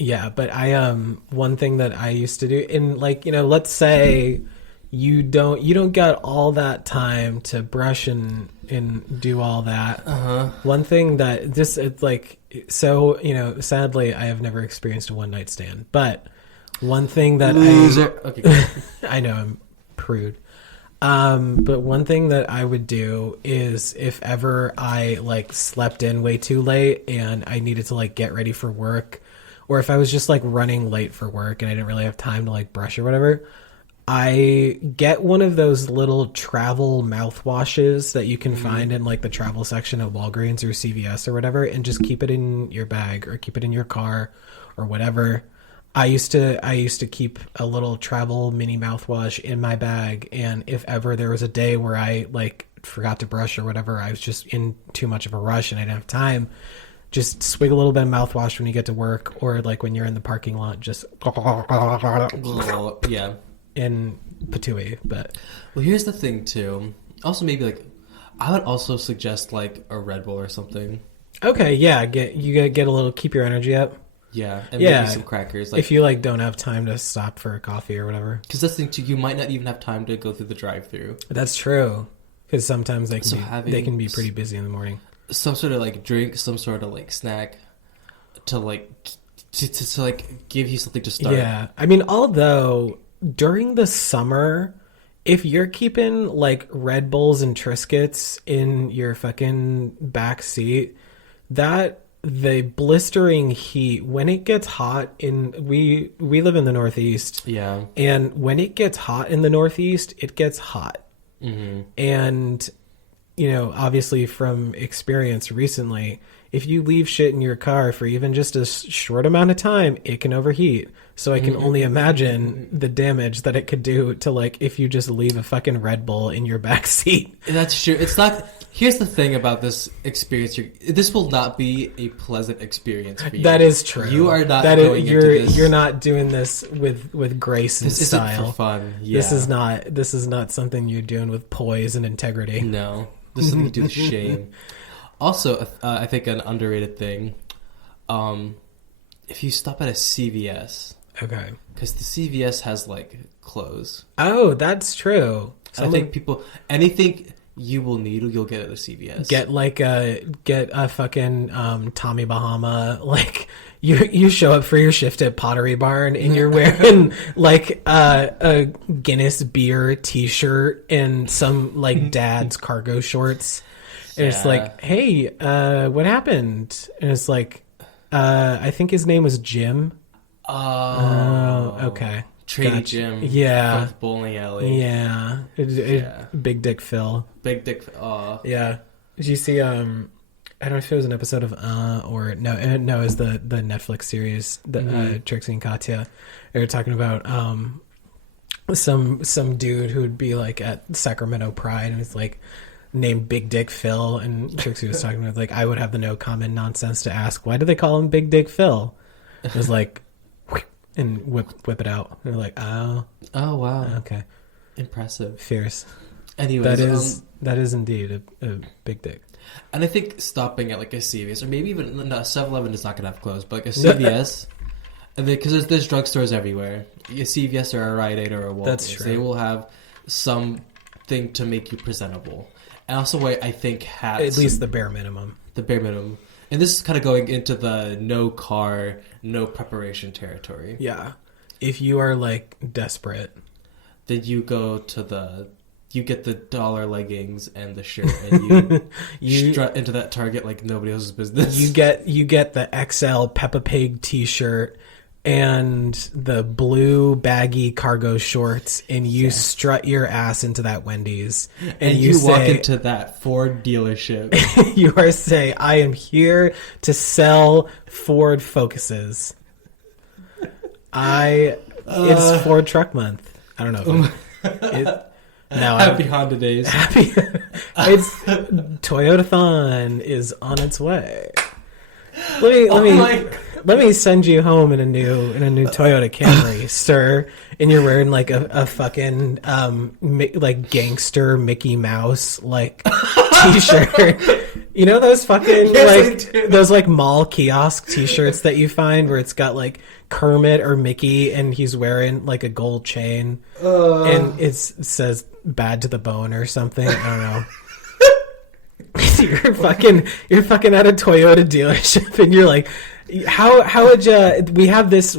Yeah, but one thing that I used to do in like, let's say you don't get all that time to brush and do all that. Uh-huh. One thing that sadly I have never experienced a one night stand, but one thing that I know I'm prude. But one thing that I would do is if ever I like slept in way too late and I needed to like get ready for work, or if I was just like running late for work and I didn't really have time to like brush or whatever, I get one of those little travel mouthwashes that you can find in like the travel section at Walgreens or CVS or whatever, and just keep it in your bag or keep it in your car or whatever. I used to keep a little travel mini mouthwash in my bag, and if ever there was a day where I like forgot to brush or whatever, I was just in too much of a rush and I didn't have time, just swig a little bit of mouthwash when you get to work, or like when you're in the parking lot, just yeah. In patooey. But well, here's the thing too. Also, maybe like I would also suggest like a Red Bull or something. Okay, yeah, get a little, keep your energy up. Yeah, and maybe some crackers. Like, if you like don't have time to stop for a coffee or whatever. Because that's the thing too. You might not even have time to go through the drive-through. That's true. Because sometimes they can be pretty busy in the morning. Some sort of like drink, some sort of like snack, to like to like give you something to start. Yeah, I mean, although during the summer, if you're keeping like Red Bulls and Triscuits in your fucking back seat, that the blistering heat when it gets hot we live in the Northeast. Yeah, and when it gets hot in the Northeast, it gets hot. Mm-hmm. And obviously from experience recently, if you leave shit in your car for even just a short amount of time, it can overheat. So I can only imagine the damage that it could do to, like, if you just leave a fucking Red Bull in your back seat. That's true. It's not. Here's the thing about this experience. This will not be a pleasant experience for you. That is true. You are not that going into this. You're not doing this with grace and This style. isn't for fun. Yeah. This is not something you're doing with poise and integrity. No. This is something to do with shame. Also, I think an underrated thing, if you stop at a CVS. Okay. Because the CVS has, like, clothes. Oh, that's true. I think people, anything you will need, you'll get at a CVS. Get a fucking Tommy Bahama. Like, you show up for your shift at Pottery Barn and you're wearing like a Guinness beer T-shirt and some like dad's cargo shorts. And it's like, hey, what happened? And it's like, I think his name was Jim. Oh, okay. Trading Jim. Yeah. From the bowling alley. Yeah. Big Dick Phil. Big Dick. Oh. Yeah. Did you see? I don't know if it was an episode of or no. It was the Netflix series, the Trixie and Katya. They were talking about some dude who would be like at Sacramento Pride and was like named Big Dick Phil, and Trixie was talking about like, I would have the no comment nonsense to ask, why do they call him Big Dick Phil? It was like, and whip it out. And they're like, oh wow, okay, impressive, fierce. Anyways, that is indeed a big dick. And I think stopping at like a CVS or maybe even 7-Eleven is not gonna have clothes, but like a CVS, and because there's drugstores everywhere. A CVS or a Rite Aid or a Walgreens, that's true. They will have something to make you presentable. And also, I think hats, at least the bare minimum. The bare minimum. And this is kind of going into the no car, no preparation territory. Yeah. If you are, like, desperate. Then you go to you get the dollar leggings and the shirt, and you strut into that Target like nobody else's business. You get the XL Peppa Pig t-shirt and the blue baggy cargo shorts, and you strut your ass into that Wendy's, and you walk into that Ford dealership. You are saying, I am here to sell Ford Focuses. It's Ford Truck Month. I don't know if Happy Honda days. It's Toyotathon is on its way. Let me send you home in a new Toyota Camry, sir. And you're wearing like a fucking like gangster Mickey Mouse like t-shirt. You know those fucking those like mall kiosk t-shirts that you find where it's got like Kermit or Mickey and he's wearing like a gold chain and it says "bad to the bone" or something. I don't know. You're fucking at a Toyota dealership and you're like, how would you? We have this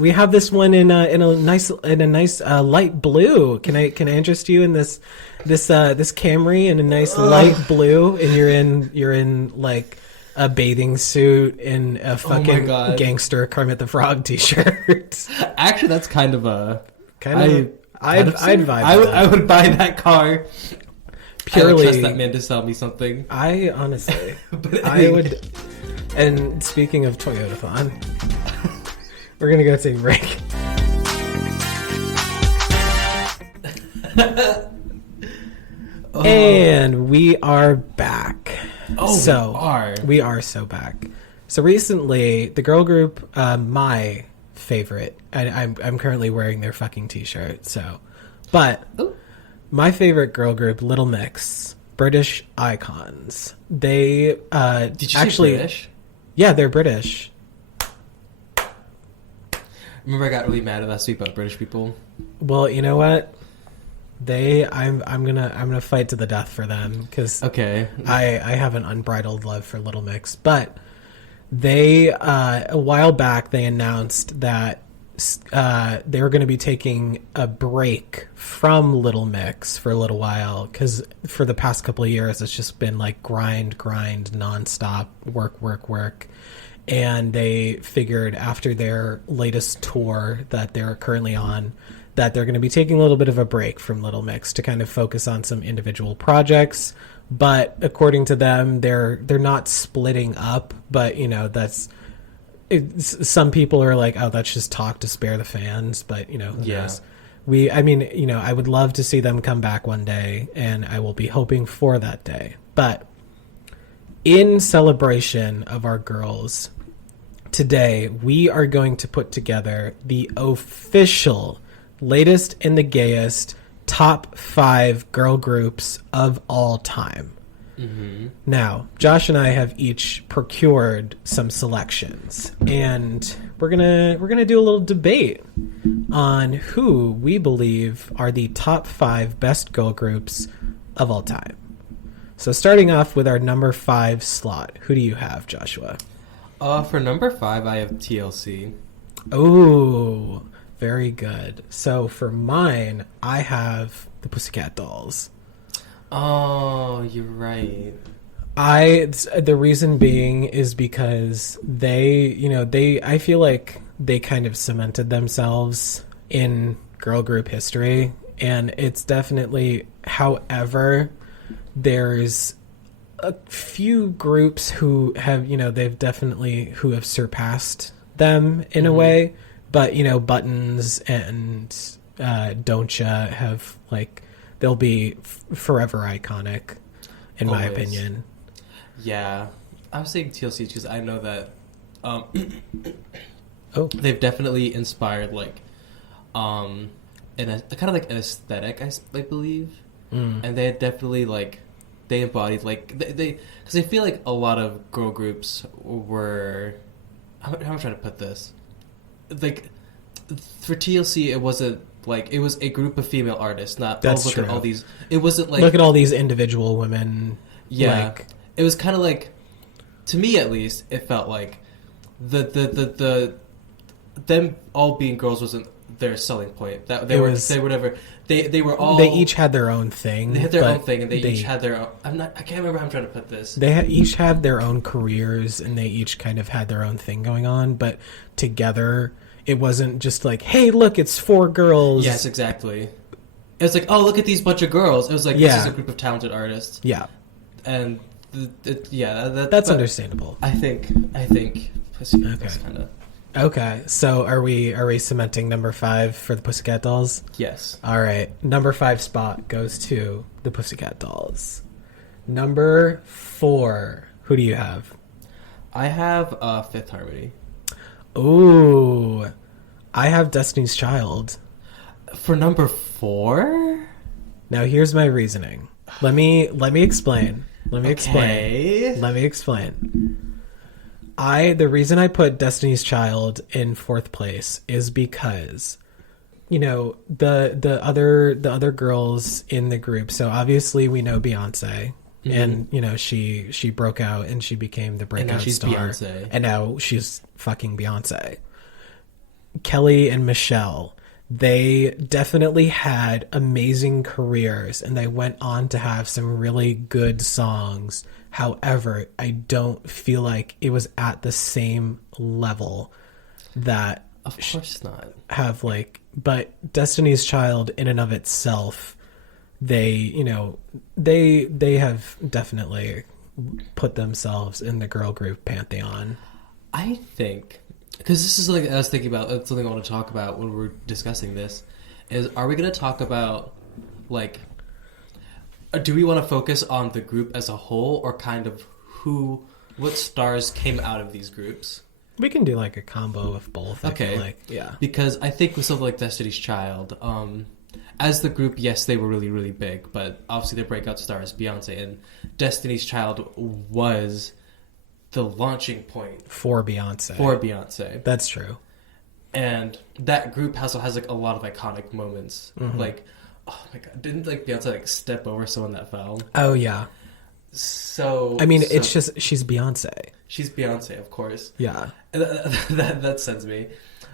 one in a nice light blue. Can I interest you in this Camry in a nice light blue? And you're in like a bathing suit and a fucking gangster Kermit the Frog t-shirt. Actually, that's kind of a I'd vibe. I would buy that car. Purely, I would trust that man to sell me something. I honestly, I would. And speaking of Toyotathon, we're gonna go take a break. And we are back. We are so back. So recently, the girl group, my favorite, I'm currently wearing their fucking t-shirt. But my favorite girl group, Little Mix, British icons. They did you say British? Yeah, they're British. Remember, I got really mad last week about British people. Well, you know what? I'm gonna fight to the death for them because I have an unbridled love for Little Mix. But they a while back they announced that they were going to be taking a break from Little Mix for a little while because for the past couple of years it's just been like grind nonstop, work, and they figured after their latest tour that they're currently on that they're going to be taking a little bit of a break from Little Mix to kind of focus on some individual projects. but according to them, they're not splitting up. But some people are like, oh, that's just talk to spare the fans. But who knows? I would love to see them come back one day, and I will be hoping for that day. But in celebration of our girls, today we are going to put together the official latest and the gayest top 5 girl groups of all time. Mm-hmm. Now, Josh and I have each procured some selections, and we're gonna do a little debate on who we believe are the top 5 best girl groups of all time. So starting off with our number 5 slot, who do you have, Joshua? For number 5, I have TLC. Oh, very good. So for mine, I have the Pussycat Dolls. Oh, you're right. The reason being is because I feel like they kind of cemented themselves in girl group history, and it's definitely, however, there's a few groups who have, who have surpassed them in a way, but, Buttons and Don'tcha have, they'll be forever iconic, in my opinion. Yeah. I was saying TLC because I know that they've definitely inspired, an aesthetic, I believe. And they definitely, they embodied, because I feel like a lot of girl groups were, how am I trying to put this? For TLC, it wasn't, it was a group of female artists, not That's true. At all these. It wasn't look at all these individual women. Yeah, it was kind of to me at least, it felt like the them all being girls wasn't their selling point. That they were whatever. They were all. They each had their own thing. They had their own thing, and they each had their own. I can't remember how I'm trying to put this. They each had their own careers, and they each kind of had their own thing going on. But together, it wasn't just hey, look, it's 4 girls. Yes, exactly. It was oh, look at these bunch of girls. It was this is a group of talented artists. Yeah. And that's understandable. I think Pussycat Dolls kind of. Okay, so are we cementing number 5 for the Pussycat Dolls? Yes. All right, number 5 spot goes to the Pussycat Dolls. Number 4, who do you have? I have Fifth Harmony. Ooh, I have Destiny's Child. For number 4? Now here's my reasoning. Let me explain. Let me explain. The reason I put Destiny's Child in 4th place is because, the other girls in the group. So obviously we know Beyonce, and she broke out and she became the breakout star. Beyonce. And now she's fucking Beyonce. Kelly and Michelle, they definitely had amazing careers, and they went on to have some really good songs. However, I don't feel like it was at the same level that of course not have but Destiny's Child in and of itself, they have definitely put themselves in the girl group pantheon. I think, because this is I was thinking about, something I want to talk about when we're discussing this, is are we going to talk about do we want to focus on the group as a whole, or kind of what stars came out of these groups? We can do a combo of both. Okay. Yeah. Because I think with something like Destiny's Child, as the group, yes, they were really, really big, but obviously their breakout star is Beyonce, and Destiny's Child was the launching point for Beyonce. That's true. And that group also has a lot of iconic moments. Mm-hmm. Oh my god, didn't Beyonce step over someone that fell? Oh yeah. So it's just she's Beyonce. She's Beyonce, of course. Yeah. That sends me.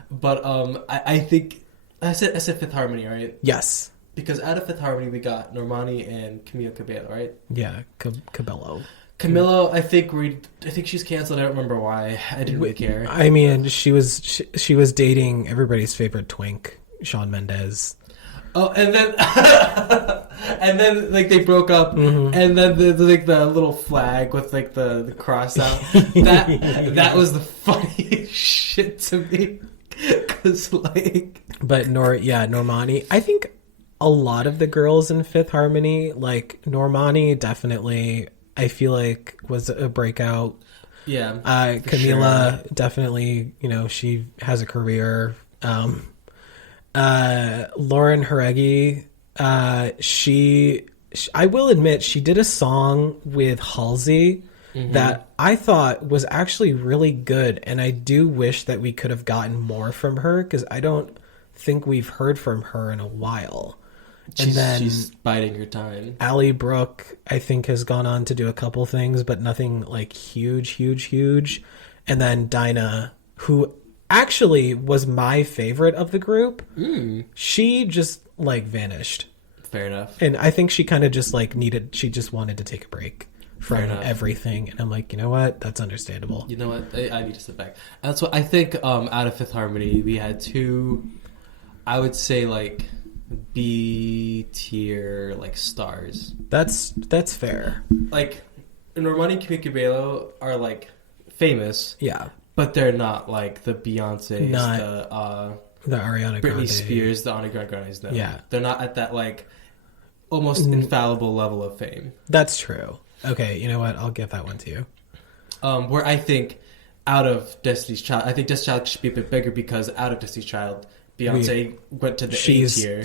But I think I said Fifth Harmony, right? Yes. Because out of Fifth Harmony we got Normani and Camila Cabello, right? Yeah, Cabello. Camilo, I think she's canceled. I don't remember why. I didn't really care. I mean, she was dating everybody's favorite twink, Shawn Mendes. Oh, and then and then like they broke up, and then the little flag with like the cross out. That was the funniest shit to me, because like. But Normani. I think a lot of the girls in Fifth Harmony, like Normani, definitely. I feel like was a breakout. Yeah. Camila, sure. Definitely. You know, she has a career. Lauren Haregi, I will admit, she did a song with Halsey that I thought was actually really good, and I do wish that we could have gotten more from her, because I don't think we've heard from her in a while. She's biding her time. Ally Brooke, I think, has gone on to do a couple things, but nothing like huge. And then Dinah, who actually was my favorite of the group. She just like vanished. Fair enough. And I think she kind of just like she just wanted to take a break from everything. And I'm like, you know what? That's understandable. You know what? I need to sit back. That's what I think. Out of Fifth Harmony, we had two, I would say, like B tier like stars. That's fair. Like Normani and Kinky are like famous. Yeah. But they're not like the Beyonces, the Ariana Grande, Britney Spears, the Ariana Grandes. No. Yeah. They're not at that like almost infallible level of fame. That's true. Okay, you know what? I'll give that one to you. Where I think out of Destiny's Child, I think Destiny's Child should be a bit bigger, because out of Destiny's Child, Beyonce went to the A tier.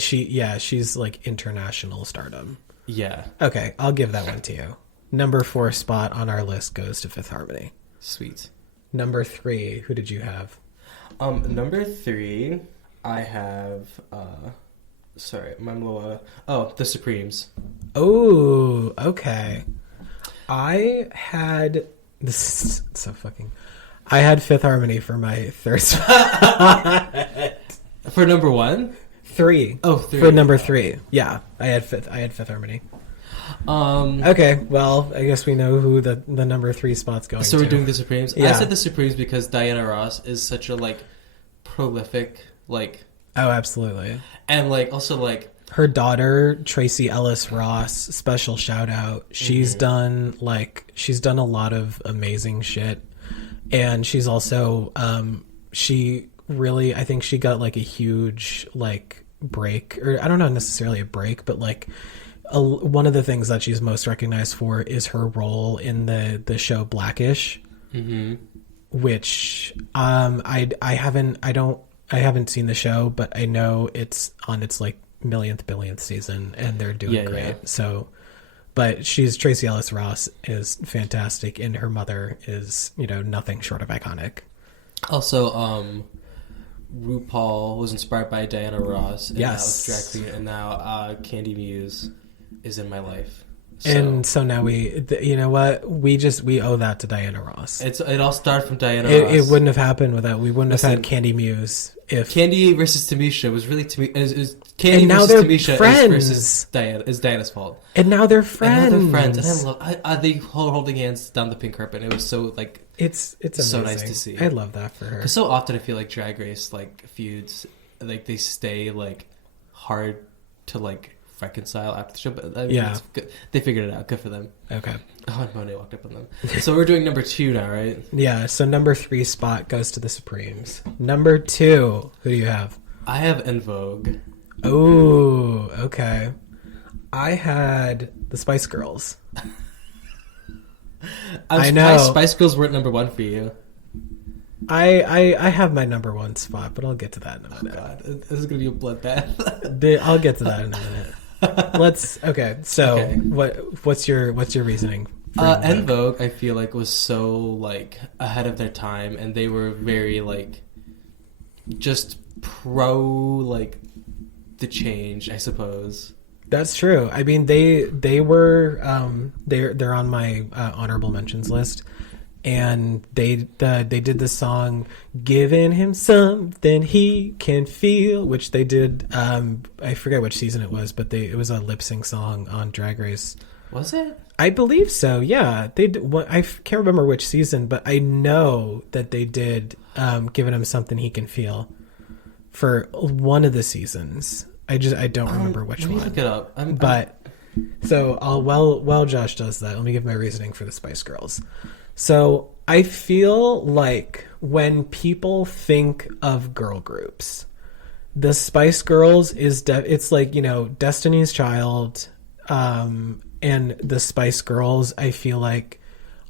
She's like international stardom. Yeah. Okay, I'll give that one to you. Number 4 spot on our list goes to Fifth Harmony. Sweet. Number 3, who did you have? Number 3, I have The Supremes. Oh, okay. I had Fifth Harmony for my third spot. For number 1? 3. Oh, 3. For number 3. Yeah, I had Fifth Harmony. Okay, well, I guess we know who the number 3 spot's going to. So we're doing The Supremes? Yeah. I said The Supremes because Diana Ross is such a, like, prolific, like... Oh, absolutely. And, like, also, like... Her daughter, Tracy Ellis Ross, special shout out. She's done a lot of amazing shit. And she's also, I think she got, like, a huge, like, break. Or, I don't know necessarily a break, but, like... one of the things that she's most recognized for is her role in the show Blackish, which I haven't seen the show, but I know it's on its like billionth season, and they're doing great. Yeah. So, but Tracy Ellis Ross is fantastic, and her mother is nothing short of iconic. Also, RuPaul was inspired by Diana Ross, and yes, that was drag queen, and now Candy Muse is in my life. And so now we owe that to Diana Ross. It all started from Diana Ross. It wouldn't have happened we wouldn't have had Candy Muse if Candy versus Tamisha was really Candy and versus now they're Tamisha friends. is Diana's fault. And now they're friends. And I they holding hands down the pink carpet. It was so like it's so nice to see. I love that for her. Because so often I feel like Drag Race like feuds like they stay like hard to like reconcile after the show, but I mean, it's good. They figured it out. Good for them. Okay. Oh, and Monet walked up on them. So we're doing number 2 now, right? Yeah. So number 3 spot goes to the Supremes. Number 2, who do you have? I have En Vogue. Oh, okay. I had the Spice Girls. I know Spice Girls weren't number 1 for you. I have my number 1 spot, but I'll get to that in a minute. Oh God, this is gonna be a bloodbath. I'll get to that in a minute. What's your reasoning? En Vogue, I feel like was so like ahead of their time, and they were very like just pro like the change, I suppose. That's true. I mean, they were they're on my honorable mentions list. And they did the song "Giving Him Something He Can Feel," which they did. I forget which season it was, but it was a lip sync song on Drag Race. Was it? I believe so. Yeah, they. I can't remember which season, but I know that they did "Giving Him Something He Can Feel" for one of the seasons. I don't remember which let me one. look it up. So while Josh does that, let me give my reasoning for the Spice Girls. So I feel like when people think of girl groups, the Spice Girls it's like, you know, Destiny's Child, and the Spice Girls, I feel like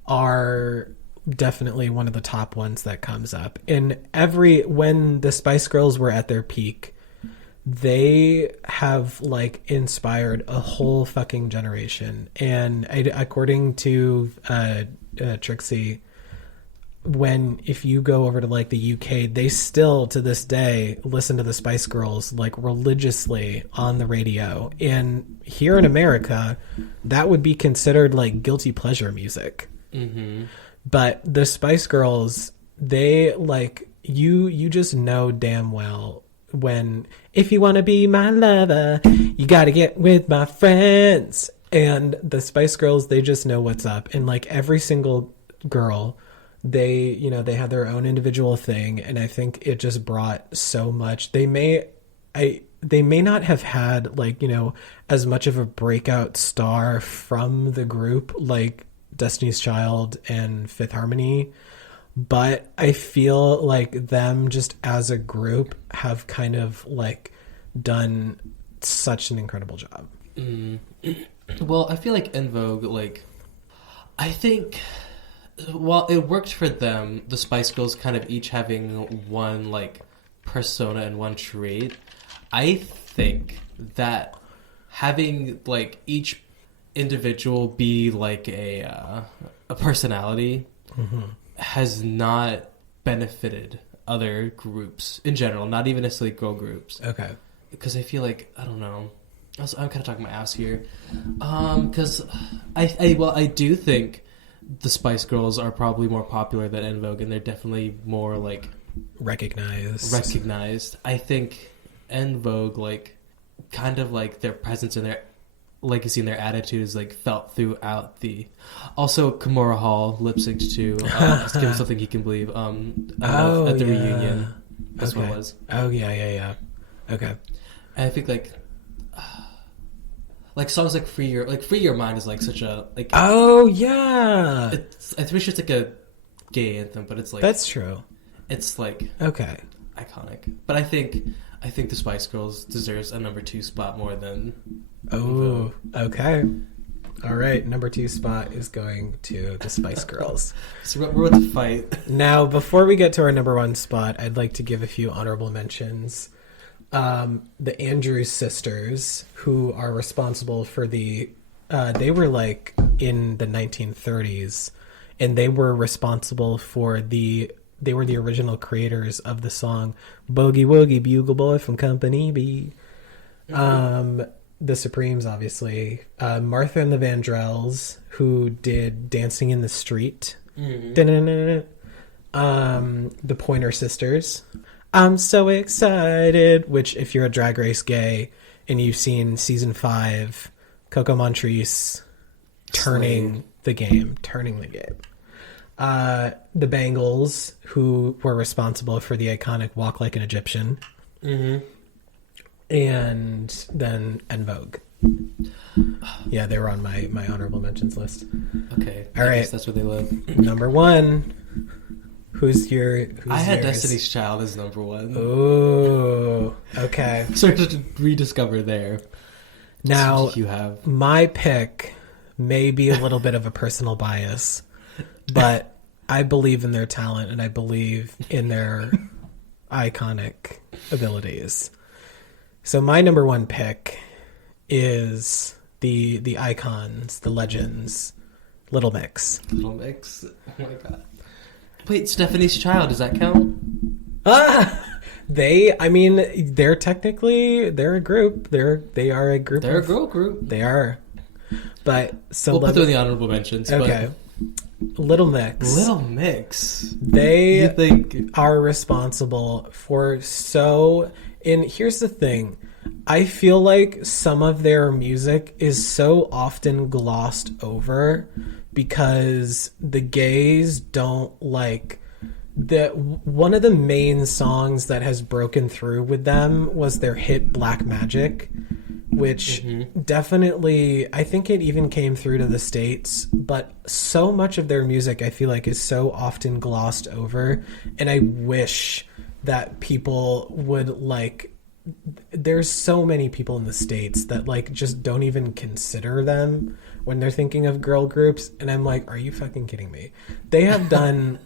are definitely one of the top ones that comes up. And when the Spice Girls were at their peak, they have like inspired a whole fucking generation. And according to Trixie, if you go over to like the UK, they still to this day listen to the Spice Girls like religiously on the radio. And here in America, that would be considered like guilty pleasure music. Mm-hmm. But the Spice Girls, they like you just know damn well when, if you want to be my lover, you got to get with my friends. And the Spice Girls, they just know what's up. And like every single girl, they had their own individual thing. And I think it just brought so much. They may not have had like, you know, as much of a breakout star from the group like Destiny's Child and Fifth Harmony, but I feel like them just as a group have kind of like done such an incredible job. Well, I feel like En Vogue, like, I think while it worked for them, the Spice Girls kind of each having one like persona and one trait, I think that having like each individual be like a personality has not benefited other groups in general, not even necessarily girl groups. Okay. Because I feel like, I don't know, I'm kind of talking my ass here. Because I do think the Spice Girls are probably more popular than En Vogue, and they're definitely more like recognized. I think En Vogue, like, kind of like their presence and their legacy and their attitude is like felt throughout the. Also, Kimura Hall lip synced to "Give Him Something He Can Believe" at the reunion. That's what it was. Oh yeah. Okay. And I think like songs like "Free Your Mind" is like such a like. Oh yeah. I'm pretty sure it's like a gay anthem, but it's like that's true. It's like okay, iconic. But I think the Spice Girls deserves a number 2 spot more than. Oh, okay. All right, number 2 spot is going to the Spice Girls. So we're about to fight. Now, before we get to our number 1 spot, I'd like to give a few honorable mentions. The Andrews sisters, who are responsible for they were like in the 1930s, and they were responsible for they were the original creators of the song Boogie Woogie Bugle Boy from Company B. The Supremes, obviously. Martha and the Vandrells, who did Dancing in the Street. The Pointer Sisters. I'm So Excited, which if you're a Drag Race gay and you've seen season 5, Coco Montrese turning the game. The Bangles, who were responsible for the iconic Walk Like an Egyptian. And then En Vogue. Yeah, they were on my honorable mentions list. Okay. All right. That's where they live. Number 1. Who's I had yours? Destiny's Child as number 1. Oh, okay. So to rediscover there. Now, you have my pick may be a little bit of a personal bias, but I believe in their talent and I believe in their iconic abilities. So my number 1 pick is the icons, the legends, Little Mix. Little Mix. Oh my god. Wait, Stephanie's Child, does that count? They're a group. They are a group. They're a girl group. They are. But so we'll put them in the honorable mentions. Okay. Little Mix. They are responsible for and here's the thing. I feel like some of their music is so often glossed over because the gays don't like one of the main songs that has broken through with them was their hit Black Magic, which definitely, I think it even came through to the States, but so much of their music I feel like is so often glossed over, and I wish that people would like, there's so many people in the States that like just don't even consider them when they're thinking of girl groups, and I'm like, are you fucking kidding me? They have done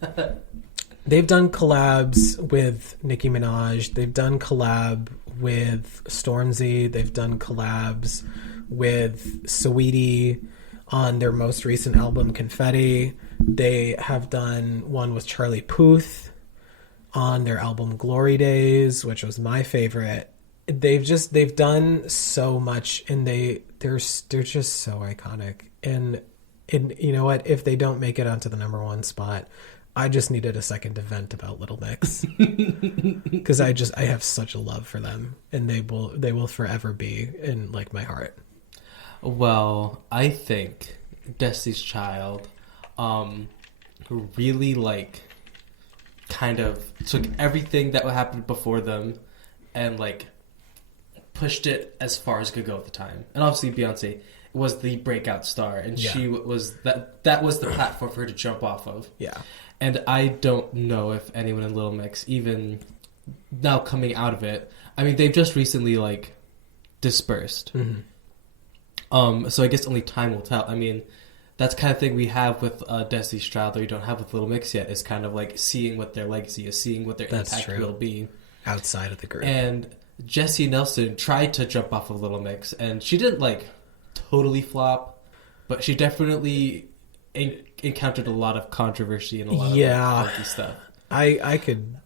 they've done collabs with Nicki Minaj. They've done collab with Stormzy. They've done collabs with Saweetie on their most recent album, Confetti. They have done one with Charlie Puth on their album Glory Days, which was my favorite. They've done so much, and they're just so iconic. And you know what? If they don't make it onto the number one spot, I just needed a second to vent about Little Mix, because I have such a love for them, and they will forever be in like my heart. Well, I think Destiny's Child really like kind of took everything that happened before them and like pushed it as far as it could go at the time. And obviously Beyonce was the breakout star, and she was that was the platform for her to jump off of. Yeah. And I don't know if anyone in Little Mix, even now coming out of it, I mean, they've just recently like dispersed. So I guess only time will tell. I mean, that's kind of thing we have with Destiny's Child that we don't have with Little Mix yet. Is kind of like seeing what their legacy is, seeing what their impact will be outside of the group. And Jessie Nelson tried to jump off of Little Mix, and she didn't like totally flop, but she definitely encountered a lot of controversy and a lot of funky stuff. I could.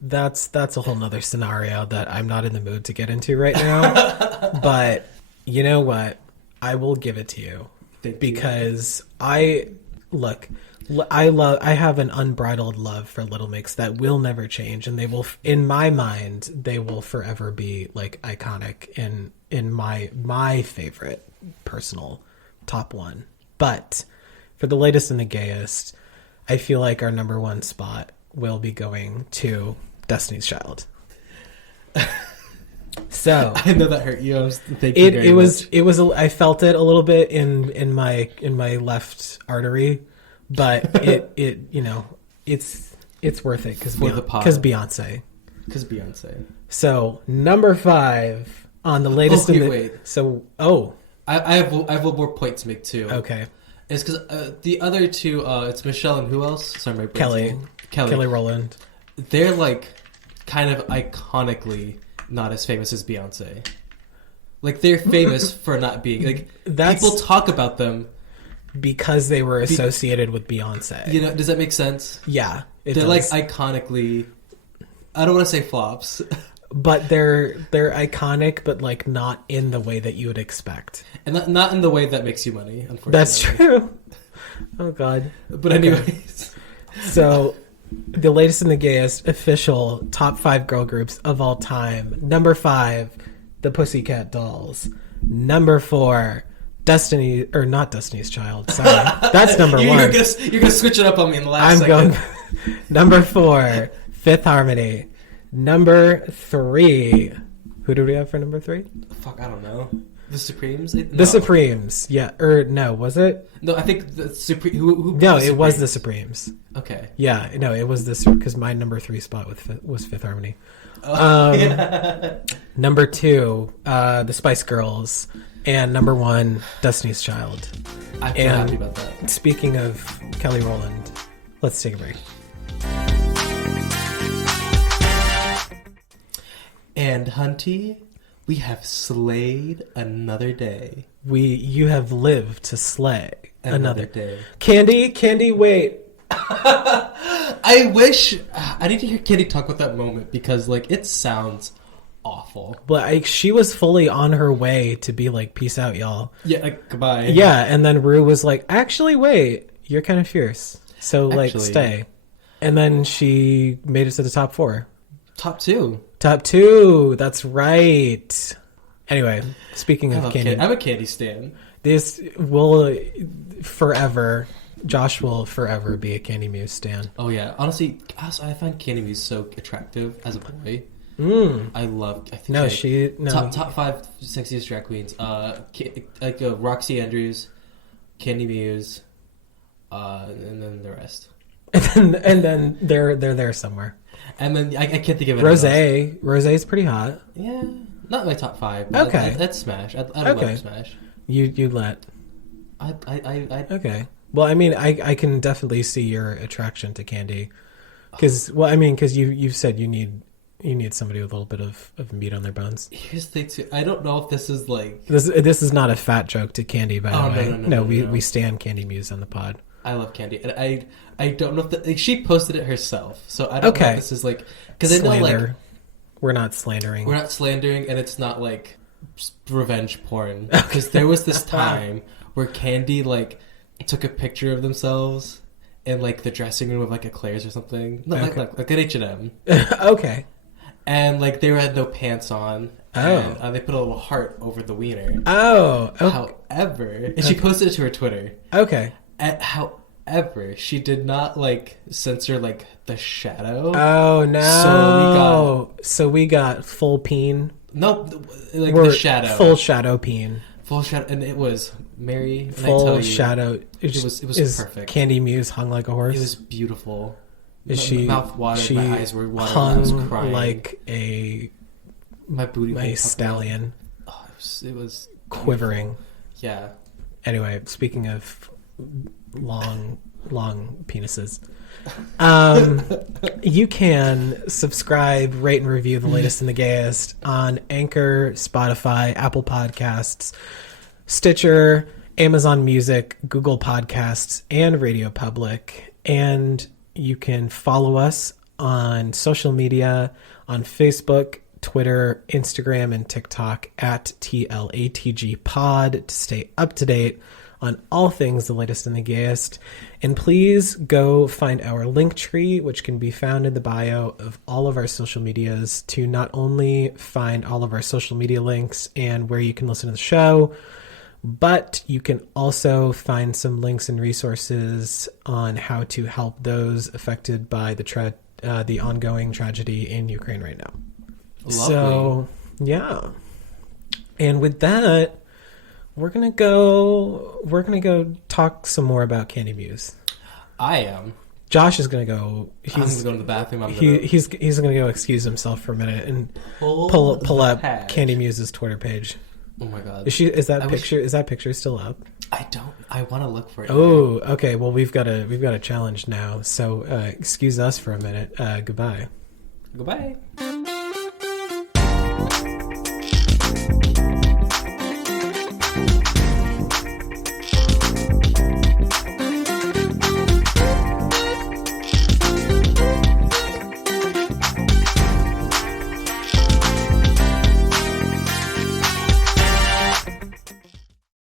That's a whole nother scenario that I'm not in the mood to get into right now. But you know what? I will give it to you. Because I have an unbridled love for Little Mix that will never change, and they will, in my mind, they will forever be like iconic in my favorite personal top one. But for the latest and the gayest, I feel like our number one spot will be going to Destiny's Child. So I know that hurt you. Thank you very much. It was I felt it a little bit in my left artery, but it you know, it's worth it because Beyonce. Because Beyonce. So number 5 on the latest. Wait. So I have one more point to make too. Okay. It's because the other two, it's Michelle and who else? Sorry, my Kelly Rowland. They're like kind of iconically not as famous as Beyonce. Like, they're famous for not being like, people talk about them because they were associated with Beyonce. You know, does that make sense? Yeah, they're does. Like iconically. I don't want to say flops, but they're iconic, but like not in the way that you would expect, and not in the way that makes you money. Unfortunately, that's true. Oh God. But anyways, so. The latest and the gayest official top 5 girl groups of all time. Number 5, the Pussycat Dolls. Number 4, not Destiny's Child. Sorry, that's number 1. You're gonna switch it up on me in the last second. Number 4, Fifth Harmony. Number 3, who do we have for number 3? Fuck, I don't know. The Supremes? The Supremes, yeah. Or no, was it? No, I think the Supreme. Who no, it was the Supremes. Okay. Yeah, no, it was this because my number 3 spot was Fifth Harmony. Yeah. Number 2, the Spice Girls, and number 1, Destiny's Child. I'm happy about that. Speaking of Kelly Rowland, let's take a break. And Hunty, we have slayed another day. You have lived to slay another day. Candy, wait. I wish I need to hear Candy talk about that moment because like it sounds awful. But she was fully on her way to be like, peace out, y'all. Yeah, like, goodbye. Yeah, and then Rue was like, actually, wait, you're kind of fierce, so like stay. And then she made it to the top 4. Top 2. That's right. Anyway, speaking of Candy, I'm a Candy stan. This will forever Josh will forever be a Candy Muse stan. Oh yeah, honestly, also, I find Candy Muse so attractive as a boy. I think top 5 sexiest drag queens. Roxy Andrews, Candy Muse, and then the rest. and then they're there somewhere. And then I can't think of it. Rosé's pretty hot. Yeah, not my top 5. But Okay, that's Smash. I'd love Smash. You let. I Okay. Well, I mean, I can definitely see your attraction to Candy, because you've said you need somebody with a little bit of meat on their bones. Here's the thing too. I don't know if this is like this is not a fat joke to Candy, by the way. No, we stand Candy Muse on the pod. I love Candy, and I don't know if she posted it herself, so I don't know if this is like because I know like we're not slandering, and it's not like revenge porn, because there was this time where Candy like took a picture of themselves in like the dressing room of like a Claire's or something, like at H&M. Okay. And like they had no pants on. Oh. And they put a little heart over the wiener. Oh. However, and she posted it to her Twitter. Okay. However, she did not like censor like the shadow. Oh no! So we got full peen. No, like the shadow. Full shadow peen. Full shadow, and it was Mary. And full I tell you, shadow. It was perfect. Candy Muse hung like a horse. It was beautiful. Mouth watered. My eyes were watering. Hung I was crying like my stallion. Oh, it was quivering. Beautiful. Yeah. Anyway, speaking of long penises, you can subscribe, rate, and review the latest and the gayest on Anchor, Spotify, Apple Podcasts, Stitcher, Amazon Music, Google Podcasts, and Radio Public. And you can follow us on social media on Facebook, Twitter, Instagram, and TikTok at TLATG Pod to stay up to date on all things the latest and the gayest. And please go find our link tree, which can be found in the bio of all of our social medias, to not only find all of our social media links and where you can listen to the show, but you can also find some links and resources on how to help those affected by the ongoing tragedy in Ukraine right now. Lovely. So, yeah. And with that, we're gonna go talk some more about Candy Muse. I am. Josh is gonna go. I'm gonna go to the bathroom. He's gonna go excuse himself for a minute and pull up Candy Muse's Twitter page. Oh my god! Is that picture still up? I want to look for it. Oh, okay. Well, we've got a challenge now. So excuse us for a minute. Goodbye. Goodbye.